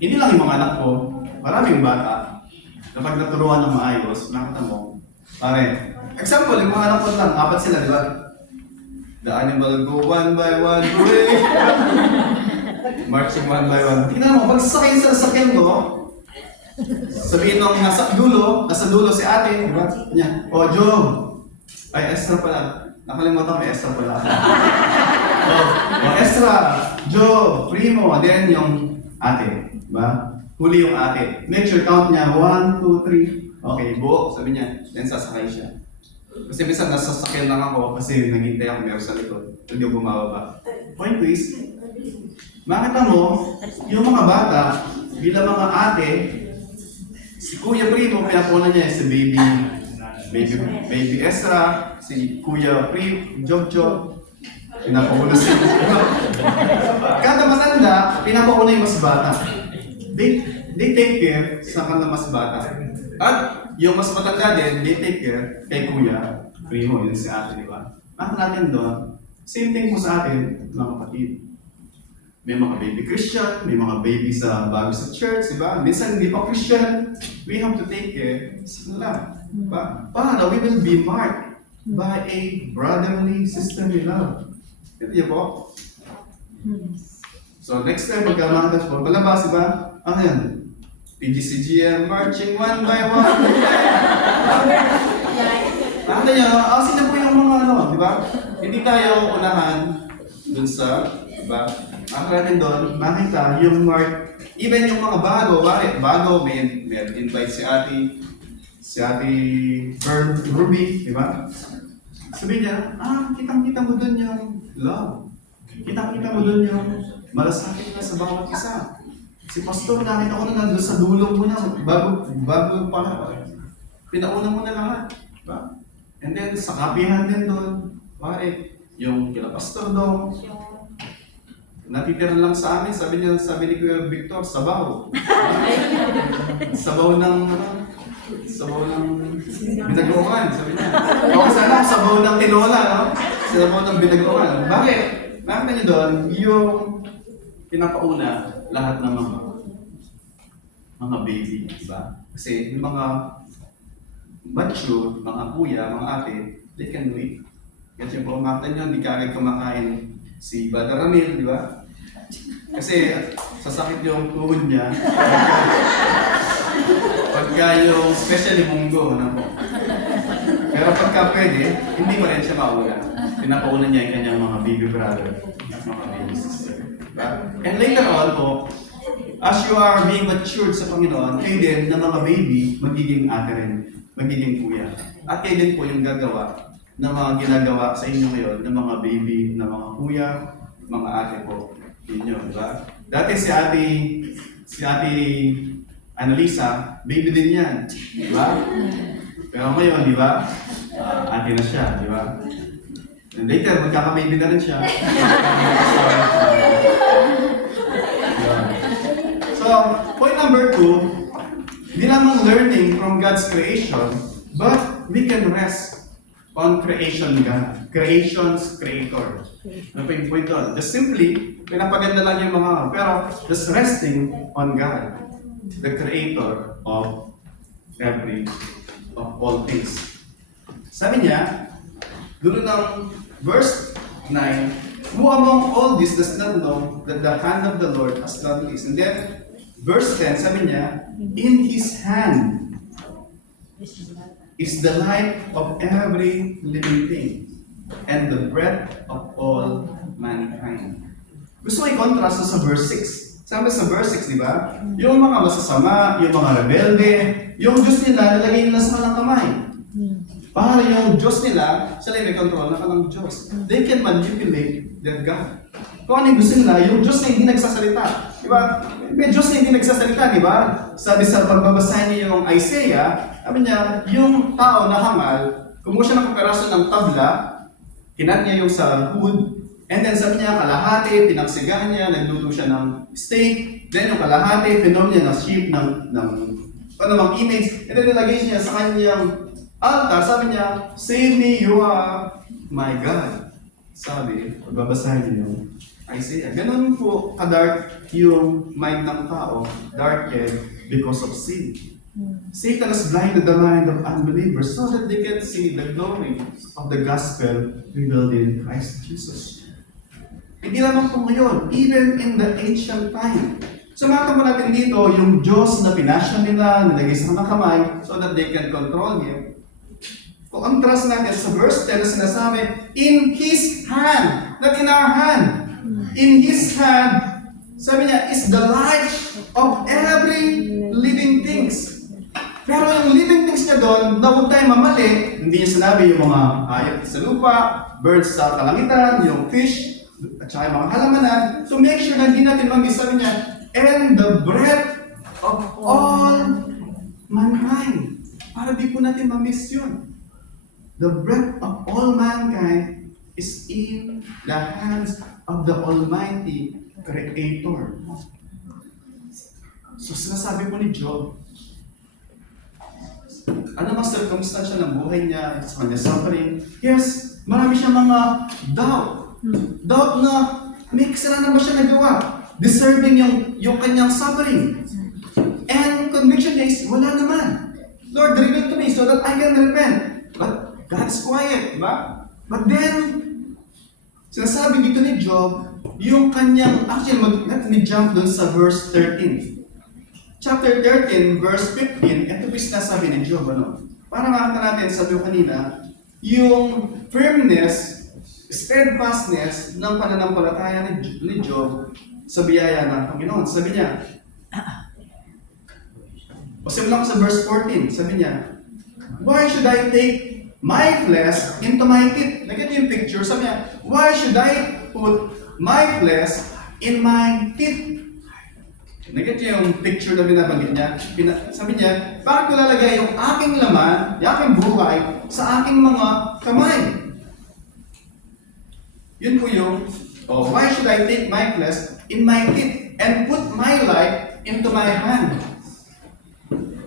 hindi lang yung mga anak ko, maraming bata, na pag naturuan ng maayos, nakita mo, pare, example, yung mga anak ko lang, 4 sila, di ba? The animal go one by one, way. Marching one by one. Tingnan mo, pag sasakyan sa sasakyan ko, sabihin nung nasa dulo si ate, di ba? Niya, oh, Joe, ay, Esther pala. Nakalimutan may Esther pala. Ezra, Joe, Primo, then yung ate, ba? Huli yung ate. Make sure count niya, 1, 2, 3. Okay, buo, sabi niya. Then sasakay siya. Kasi minsan nasasakyan lang ako kasi naghintay ako meron sa likod. Hindi ako bumababa. Point please. Makita mo, yung mga bata, bilang mga ate, si Kuya Primo, pinapuna niya si baby Ezra, si Kuya Job, pinapauna siya. Kada matanda, pinapauna yung mas bata. They take care sa kanila mas bata. At yung mas matanda din, they take care kay Kuya Primo, yun si ate, di ba? Bakit natin doon? Same thing po sa atin, mga kapatid. May mga baby Christian, may mga baby sa bago sa church, di ba? Minsan hindi pa Christian, we have to take care sa kanila. Para we will be marked by a brotherly sisterly love. Ito yun po. So next time magkamakas po, palabas, di ba? Ano yan? PGCGM marching one by one. Ano niya, sino po yung mga ano, di ba? Hindi tayo unahan dun sa, di ba? makita natin doon, makita yung Mark, even yung mga bago, may invite si Ate Fern Ruby, di ba? Sabi niya, kitang-kita mo doon yung love. Kitang-kita mo doon yung malasakit na sa bawat isa. Si Pastor, nakita ko na nandun sa dulong mo na, bago pa, pinauna mo na lahat. Diba? And then, sa kapihan din doon, pare, yung kila Pastor doon, natitira lang sa amin, sabi ni Kuya Victor, sabaw. Sabaw ng binagoan, sabi niya. O sana sabaw ng tinola, no? Sabaw ng binagoan. Bakit? Nakita niyo doon, yung pinapauna lahat ng mga baby, di ba? Kasi yung mga mature, mga kuya, mga ate, they can wait. Kasi po, makita nyo, hindi kagad kumakain si Brother Ramil, di ba? Kasi sasakit yung tuhod niya. Pagka yung especially munggo, ano po. Pero pagka pwede, hindi pa rin siya mauna. Pinapauna niya yung kanyang mga baby brother at mga baby sister. Diba? And later on po, as you are being matured sa Panginoon, kayo din na mga baby, magiging ate rin, magiging kuya. At kayo din po yung gagawa ng mga ginagawa sa inyo ngayon ng mga baby, ng mga kuya, mga ate po ninyo, di ba? Dati si ate Annalisa, baby din yan, di ba? Pero ngayon, di ba? Ate na siya, di ba? And later, magkaka-baby na rin siya. So, point number 2, hindi lamang learning from God's creation, but we can rest on creation God, creation's creator. Ano pa yung point doon? Just simply, pinapaganda lang yung mga, pero just resting on God, the creator of all things. Sabi niya, dulo ng verse 9, who among all this does not know that the hand of the Lord has done this? And then, verse 10, sabi niya, in His hand is the life of every living thing and the breath of all mankind. Gusto ko i-contrast sa verse 6. Sabi sa verse 6, di ba? Yung mga masasama, yung mga rebelde, yung Diyos nila, nalagay nila sa kanang kamay. Para yung Diyos nila, sila yung may control na kanang Diyos. They can manipulate their God. Kung ano yung gusto nila, yung Diyos na hindi nagsasalita. Di ba? May Diyos na hindi nagsasalita, di ba? Sabi sa pagbabasa niya yung Isaiah, sabi niya, yung tao na hangal, kumuha siya ng kaperaso ng tabla, kinat niya yung sa wood, and then sabi niya, kalahati, pinagsigahan niya, nagluto siya ng steak, then yung kalahati, pinom niya ng sheep, ng panamang image, and then nilagay niya sa kanyang altar, sabi niya, save me, you are my God. Sabi, pagbabasahin niyo yung Isaiah. Ganun po ka-dark yung mind ng tao, darkened because of sin. Satan has blinded the mind of unbelievers so that they can see the glory of the gospel revealed in Christ Jesus. Hindi lamang po ngayon, even in the ancient time. So makita mo natin dito, yung Diyos na pinasya nila, nilagay sa kanang kamay so that they can control Him. Kung ang trust natin sa verse 10 na sinasabi, in His hand, not in our hand. In His hand, sabi niya, is the life of every living things. Pero yung living things niya doon, na huwag tayo mamali, hindi niya sinabi yung mga hayop sa lupa, birds sa kalangitan, yung fish, at saka yung mga halamanan. So make sure na hindi natin mamiss, sabi niya, and the breath of all mankind. Para di po natin mamiss yun. The breath of all mankind is in the hands of the Almighty Creator. So sinasabi po ni Job, ano mang circumstansya ng buhay niya, sa kanya suffering, yes, marami siyang mga doubt. Doubt na may kasalanan ba siya nagawa? Deserving yung kanyang suffering. And conviction is, wala naman. Lord, reveal to me so that I can repent. But God's quiet, ba? But then, sinasabi dito ni Job, yung kanyang, actually, mag-jump dun sa verse 13. Chapter 13, verse 15, ito po sinasabi ni Job, ano? Para makita natin, sabi ko kanina, yung firmness, steadfastness ng pananampalataya ni Job sa biyaya ng Panginoon. Sabi niya, o simulan ko sa verse 14, sabi niya, why should I take my flesh into my teeth? Nakita yung picture, sabi niya, why should I put my flesh in my teeth? Nakita yung picture na binabanggit niya. Sabi niya, bakit ko lalagay yung aking laman, yung aking buhay, sa aking mga kamay? Yun po yung, why should I take my flesh in my teeth and put my life into my hand?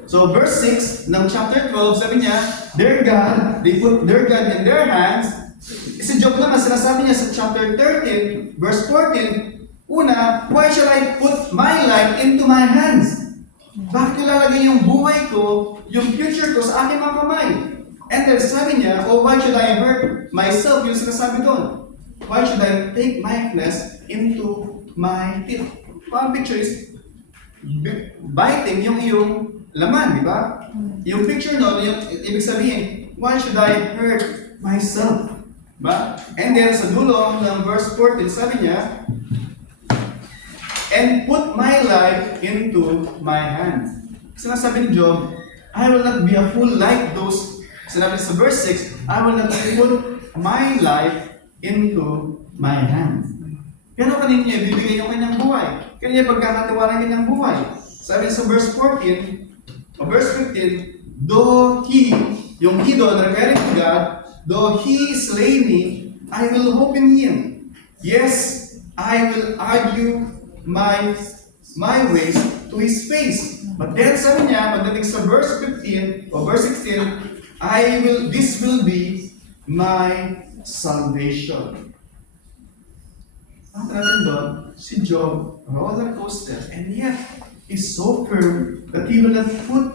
So verse 6 ng chapter 12, sabi niya, their God, they put their God in their hands. Si Job naman, sinasabi niya sa chapter 13, verse 14, una, why should I put my life into my hands? Bakit ko lalagay yung buhay ko, yung future ko sa aking mga kamay? And then sabi niya, why should I hurt myself? Yung sinasabi doon. Why should I take my flesh into my teeth? Ang picture is, biting yung iyong laman, di ba? Yung picture no, yung ibig sabihin, why should I hurt myself? Ba? And then sa dulo ng verse 14, sabi niya, and put my life into my hands. Sinasabi ni Job, I will not be a fool like those. Sinabi sa verse 6, I will not put my life into my hands. Pero kanina niya, bibigay yung kanyang buhay. Kanina pagkakatiwala kanyang buhay. Sabi sa verse 14, o verse 15, though he, yung he doon, referring to God, though he slay me, I will hope in him. Yes, I will argue my ways to his face. But then sabi niya, pagdating sa verse 15 o verse 16, this will be my salvation. Ang natin doon, si Job, roller coaster, and yet, is so firm that he will not put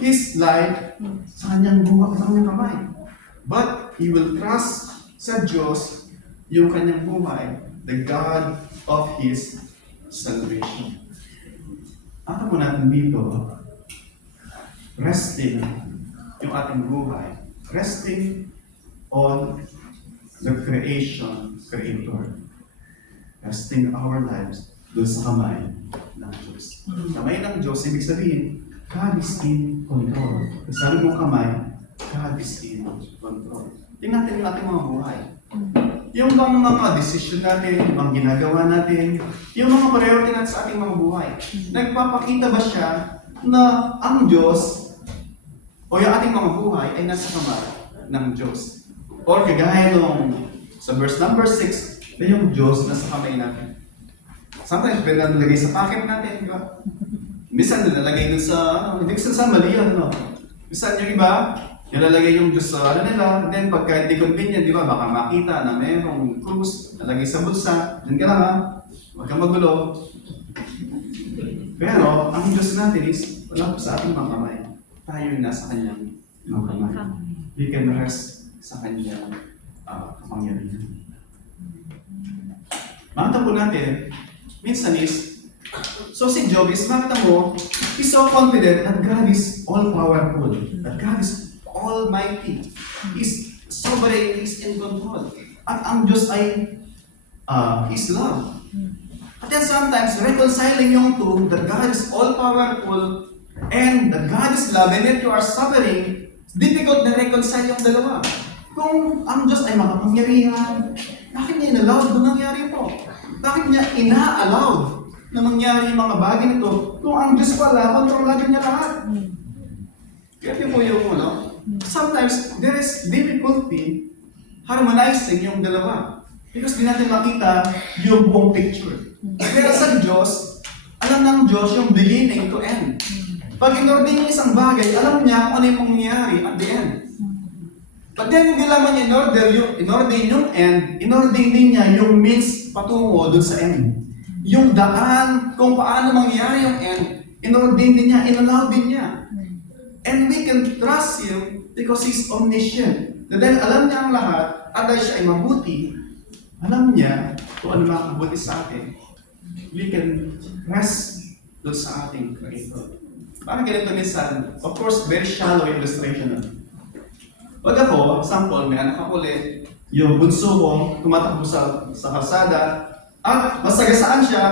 his life sa kanyang buhay, sa kanyang kamay. But he will trust sa Diyos yung kanyang buhay, the God of his salvation. Ano po natin dito? Resting yung ating buhay. Resting on the Creator. Resting our lives doon sa kamay ng Diyos. Kamay ng Diyos, ibig sabihin, God is in control. Sabi mo kamay, God is in control. Tingnan natin yung ating mga buhay. Yung mga decision natin, yung mga ginagawa natin, yung mga priority natin sa ating mga buhay. Nagpapakita ba siya na ang Diyos o yung ating mga buhay ay nasa kamay ng Diyos? Or kagaya nung sa verse number 6, na yung Diyos nasa kamay natin. Sometimes, pwede natin nilagay sa pocket natin, di ba? Minsan nilalagay dun sa, hindi sa mali yan, no? Minsan yung iba, nilalagay yung Diyos sa nila, and then pagka hindi convenient, di ba, baka makita na mayroong krus, nalagay sa bulsa, dyan ka lang ha, huwag kang magulo. Pero, ang Diyos natin is, wala po sa ating mga kamay. Tayo yung nasa kanyang mga kamay. We can rest sa kanyang kapangyarihan. Makita po natin, minsan is, so si Job is, makita mo, he's so confident that God is all-powerful, that God is almighty, He's sovereign, He's in control. At ang Diyos ay His love. At then sometimes, reconciling yung two, that God is all-powerful and that God is love, and yet you are suffering, it's difficult na reconcile yung dalawa. Kung ang Diyos ay makapangyarihan, bakit niya in-allowed na nangyari ito? Bakit niya ina-allowed na mangyari yung mga bagay nito kung ang Diyos pala, kontrolado niya lahat? Kaya po yung sometimes there is difficulty harmonizing yung dalawa. Because di natin makita yung buong picture. Pero sa Diyos, alam ng Diyos yung beginning to end. Pag in-ordain niya isang bagay, alam niya kung ano yung mangyayari at the end. But then, hindi lamang in-ordain yung end, in-ordain din niya yung means patungo dun sa end. Yung daan, kung paano mangyayari yung end, in-ordain din niya, in-allow din niya. And we can trust Him because He's omniscient. Dahil alam niya ang lahat, at dahil siya ay mabuti, alam niya kung ano makabuti sa atin. We can rest dun sa ating Creator. Parang ganito minsan, of course, very shallow illustration. Pag ako, example, may anak ako ulit, yung bunso ko tumatakbo sa kalsada at masagasaan siya.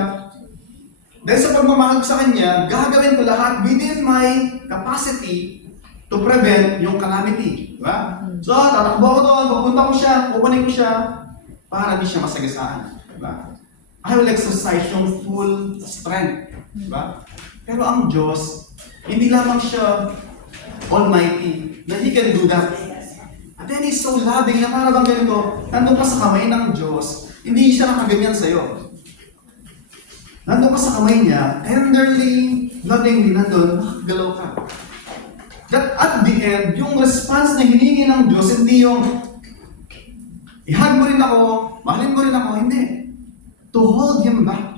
Dahil sa pagmamahal ko sa kanya, gagawin ko lahat within my capacity to prevent yung calamity. Diba? So, tatakbo ako doon, pupunta ko siya, kukunin ko siya, para di siya masagasaan. Diba? I will exercise yung full strength. Diba? Pero ang Diyos, hindi lamang siya almighty, na He can do that. And then He's so loving na para bang ganito, nandun ka sa kamay ng Diyos, hindi siya nakaganyan sa'yo. Nandun ka sa kamay niya, tenderly, lovingly, nandun, nakagalaw ka. That at the end, yung response na hiningi ng Diyos, hindi yung ihag mo rin ako, mahalin mo rin ako, hindi. To hold Him back.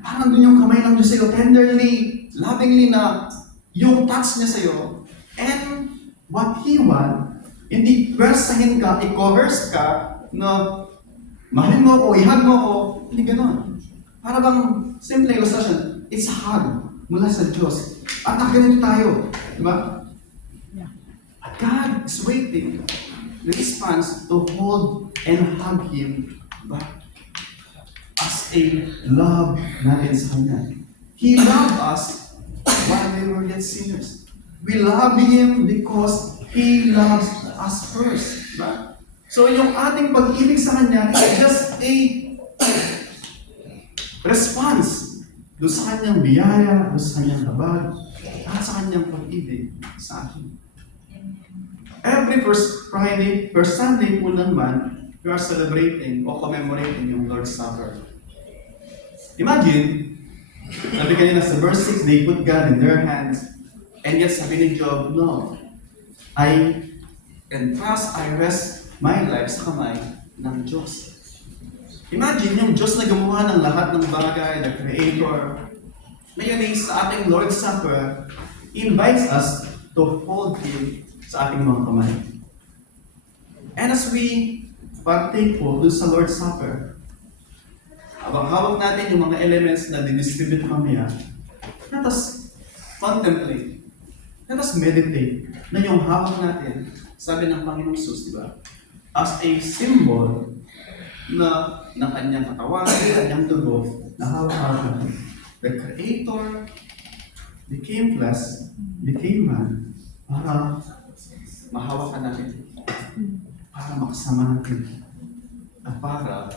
Parang dun yung kamay ng Diyos sa'yo, tenderly, lovingly na yung touch niya sa'yo. And what He want, hindi pwersahin ka, i-coerce ka, na mahalin mo ako, ihag mo ako, hindi ganon. Para bang simple illustration, it's a hug mula sa Diyos. At ganito tayo, di ba? At God is waiting the response to hold and hug Him back as a love natin sa Kanya. He loved us while we were yet sinners. We love Him because He loves us first. Diba? So yung ating pag-ibig sa Kanya is just a response doon sa Kanyang biyaya, doon sa Kanyang habag, at sa Kanyang pag-ibig sa akin. Every first Sunday po ng month, we are celebrating o commemorating yung Lord's Supper. Imagine, sabi kanina sa verse 6, they put God in their hands, and yet sabi ni Job, no, I rest my life sa kamay ng Diyos. Imagine yung Diyos na gumawa ng lahat ng bagay, the Creator. Ngayon ay sa ating Lord's Supper, invites us to hold Him sa ating mga kamay. And as we partake po dun sa Lord's Supper, habang hawak natin yung mga elements na didistribute mamaya, let us contemplate, let us meditate na yung hawak natin, sabi ng Panginoong Jesus, di ba? As a symbol na ng kanyang katawan, ng kanyang dugo, na hawak natin. The Creator became flesh, became man, para mahawakan natin, para makasama natin, at para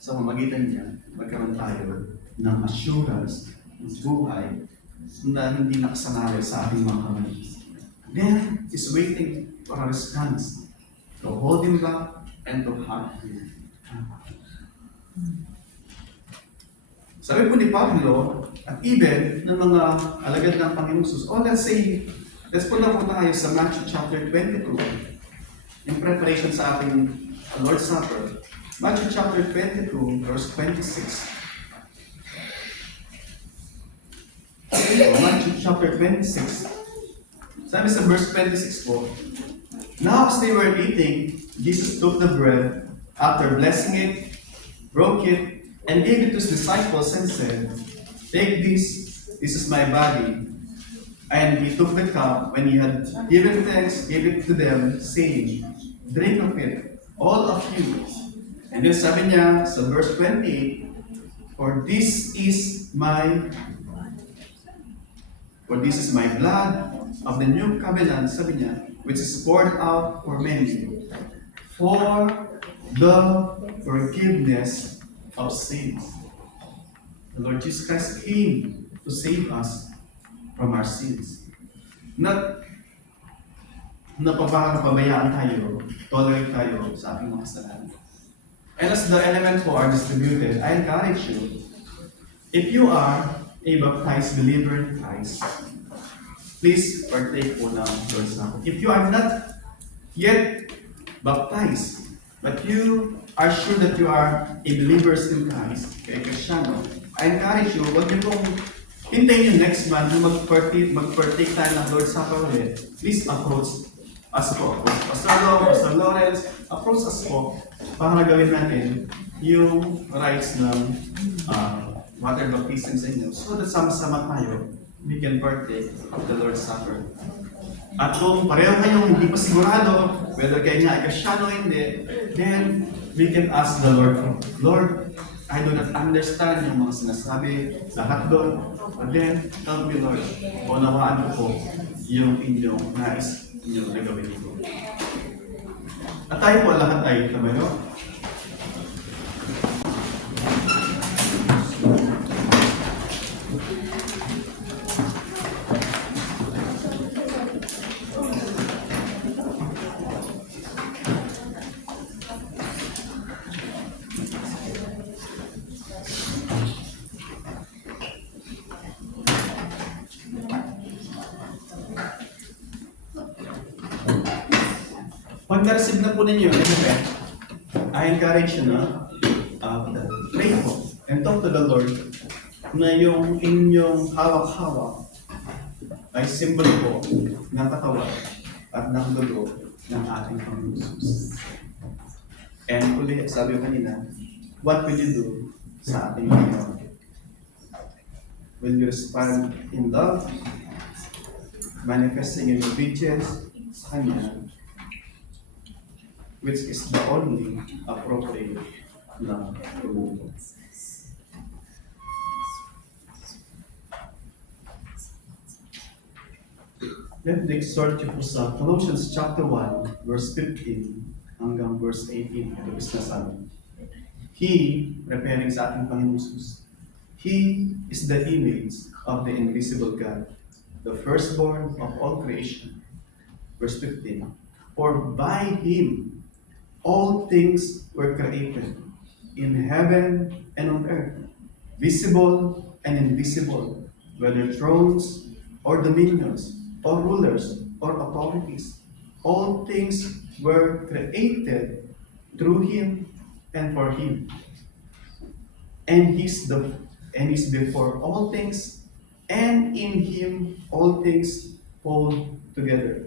sa pamamagitan niya, magkaroon tayo ng assurance, ng buhay, na hindi nakasanay sa ating mga kamay. Then, is waiting for a response to hold Him back and to hug Him. Sabi po ni Pablo, at even ng mga alagad ng Panginoong Jesus, let's punta po tayo sa Matthew chapter 22, in preparation sa ating Lord's Supper. Matthew chapter 22, verse 26. Matthew chapter 26. Sabi sa verse 26 po, now as they were eating, Jesus took the bread, after blessing it, broke it, and gave it to His disciples and said, take this is my body. And He took the cup, when He had given thanks, gave it to them, saying, drink of it, all of you. And then sabi niya sa verse 28, for this is my blood of the new covenant, sabi niya, which is poured out for many, for the forgiveness of sins. The Lord Jesus Christ came to save us from our sins. Not napabayaan tayo, tolerate tayo sa ating mga kasalanan. And as the elements po are distributed, I encourage you, if you are a baptized believer in Christ, please partake po ng Lord's Supper. If you are not yet baptized, but you are sure that you are a believer in Christ, kaya Kristiyano, I encourage you, huwag niyo pong hintayin yung next month na mag-partake tayo ng Lord's Supper ulit. Please approach us po. Pastor Long, Pastor Lawrence, approach us po para gawin natin yung rites ng water baptism sa inyo so that sama-sama tayo we can partake of the Lord's Supper. At kung pareho kayong hindi pa sigurado whether kayo nga ay Kristyano o hindi, then we can ask the Lord, Lord, I do not understand yung mga sinasabi, lahat doon. But then, help me Lord, unawaan ko po yung inyong nais, inyong nagawin ko. At tayo po lahat ay tumayo. Pag na-receive na po ninyo, I encourage you na pray po and talk to the Lord na yung inyong hawak-hawak ay simbolo po ng katawan at ng dugo ng ating Panginoon Jesus. And uli, sabi ko kanina, what will you do sa ating Panginoon? Will you respond in love, manifesting in obedience sa Kanya, which is the only appropriate na rumo. Let me exhort you po sa Colossians chapter 1, verse 15 hanggang verse 18. Ito is nasabi. He, referring sa ating Panginoon Jesus, He is the image of the invisible God, the firstborn of all creation. Verse 15. For by Him all things were created, in heaven and on earth, visible and invisible, whether thrones or dominions, or rulers or authorities. All things were created through Him and for Him. And He's before all things, and in Him all things hold together.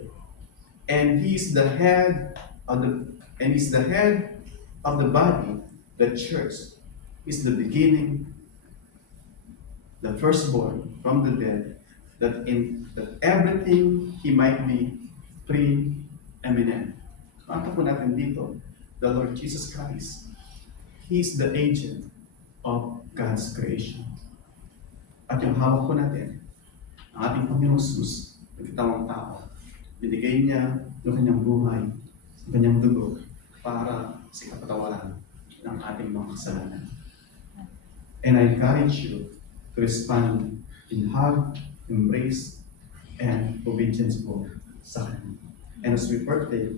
And He's the head of the body, the church. Is the beginning, the firstborn from the dead, that everything He might be preeminent. Ano po natin dito? The Lord Jesus Christ. He is the agent of God's creation. At yung hawak po natin, ang ating Panginoon Jesus, nagkatawang tao, binigay niya yung kanyang buhay, yung kanyang dugo, para sa kapatawaran ng ating mga kasalanan. And I encourage you to respond in hug, embrace, and obedience po sa Kanya. And as we partake,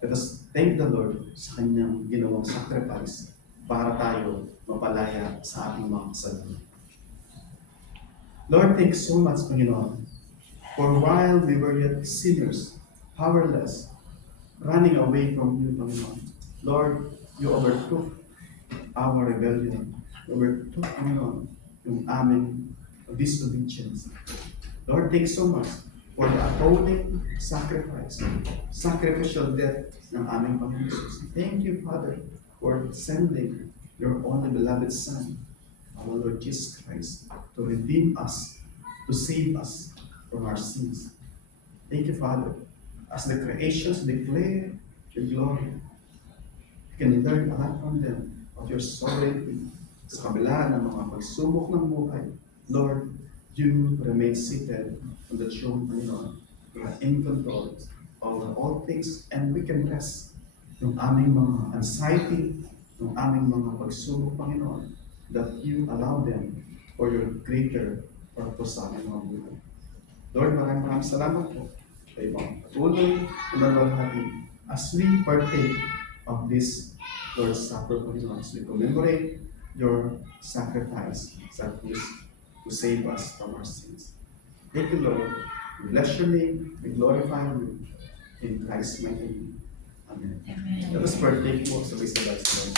let us thank the Lord sa Kanyang ginawang sacrifice para tayo mapalaya sa ating mga kasalanan. Lord, thanks so much, Panginoon, for while we were yet sinners, powerless, running away from you, Panginoon, Lord, you overtook our rebellion. You overtook, Panginoon, yung aming disobedience. Lord, thanks so much for the atoning sacrifice, sacrificial death ng aming Panginoon Jesus. Thank you, Father, for sending your only beloved Son, our Lord Jesus Christ, to redeem us, to save us from our sins. Thank you, Father. As the creations declare your glory, we can learn a lot from them of your sovereignty. Sa kabila ng mga pagsubok ng buhay, Lord, you remain seated on the throne, Panginoon. You are in control over all things, and we can rest yung aming mga anxiety, yung aming mga pagsubok, Panginoon, that you allow them for your greater purpose sa aming mga buhay. Lord, maraming salamat po sa ibang patuloy na nalwalhati as we partake of this Lord's Supper, Panginoon, as we commemorate your sacrifice to save us from our sins. Thank you, Lord. We bless your name. We glorify you. In Christ's mighty name. Amen. Let us partake po sa sabay-sabay sa Lord.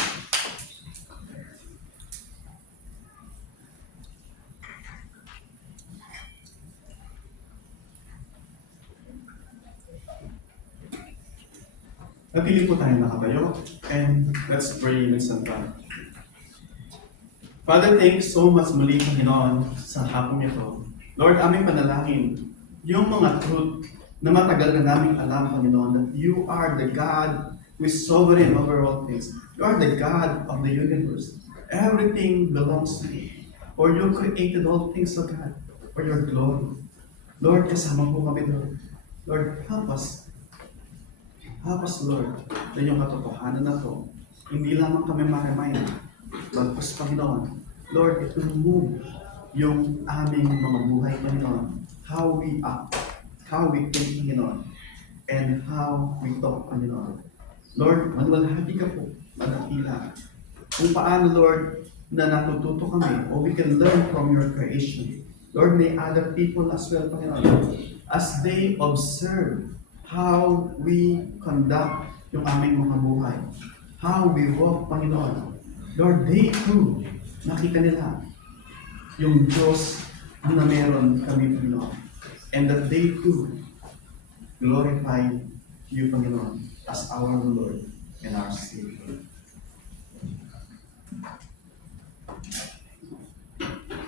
Napili po tayo nakatayo, and let's pray minsan pa. Father, thanks so much muli, Panginoon, sa hapong ito. Lord, aming panalangin, yung mga truth na matagal na naming alam, Panginoon, that you are the God who is sovereign over all things. You are the God of the universe. Everything belongs to you. For you created all things, O God, for your glory. Lord, kasama po kami, Lord. Lord, help us. Help us, Lord, na yung katotohanan na to, hindi lamang kami ma-remind, bagkus, Panginoon. Lord, it will move yung aming mga buhay, Panginoon. How we act, how we think, Panginoon, and how we talk, Panginoon. Lord, manuwalhati ka po, madakila. Kung paano, Lord, na natututo kami, or we can learn from your creation. Lord, may other people as well, Panginoon, as they observe how we conduct yung aming mga buhay, how we walk, Panginoon. Lord, they too, nakita nila yung Diyos na meron kami, Panginoon. And that they too glorify you, Panginoon, as our Lord and our Savior.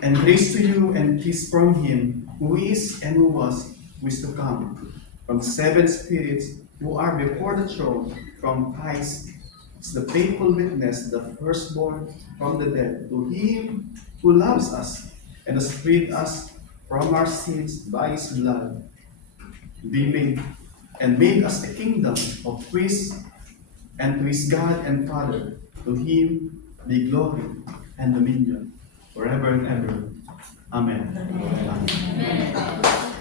And grace to you and peace from Him who is and who was, who is to come, from seven spirits who are before the throne, from Christ, the faithful witness, the firstborn from the dead, to Him who loves us and has freed us from our sins by His blood, and made us a kingdom of priests, and to His God and Father, to Him be glory and dominion forever and ever. Amen. Amen.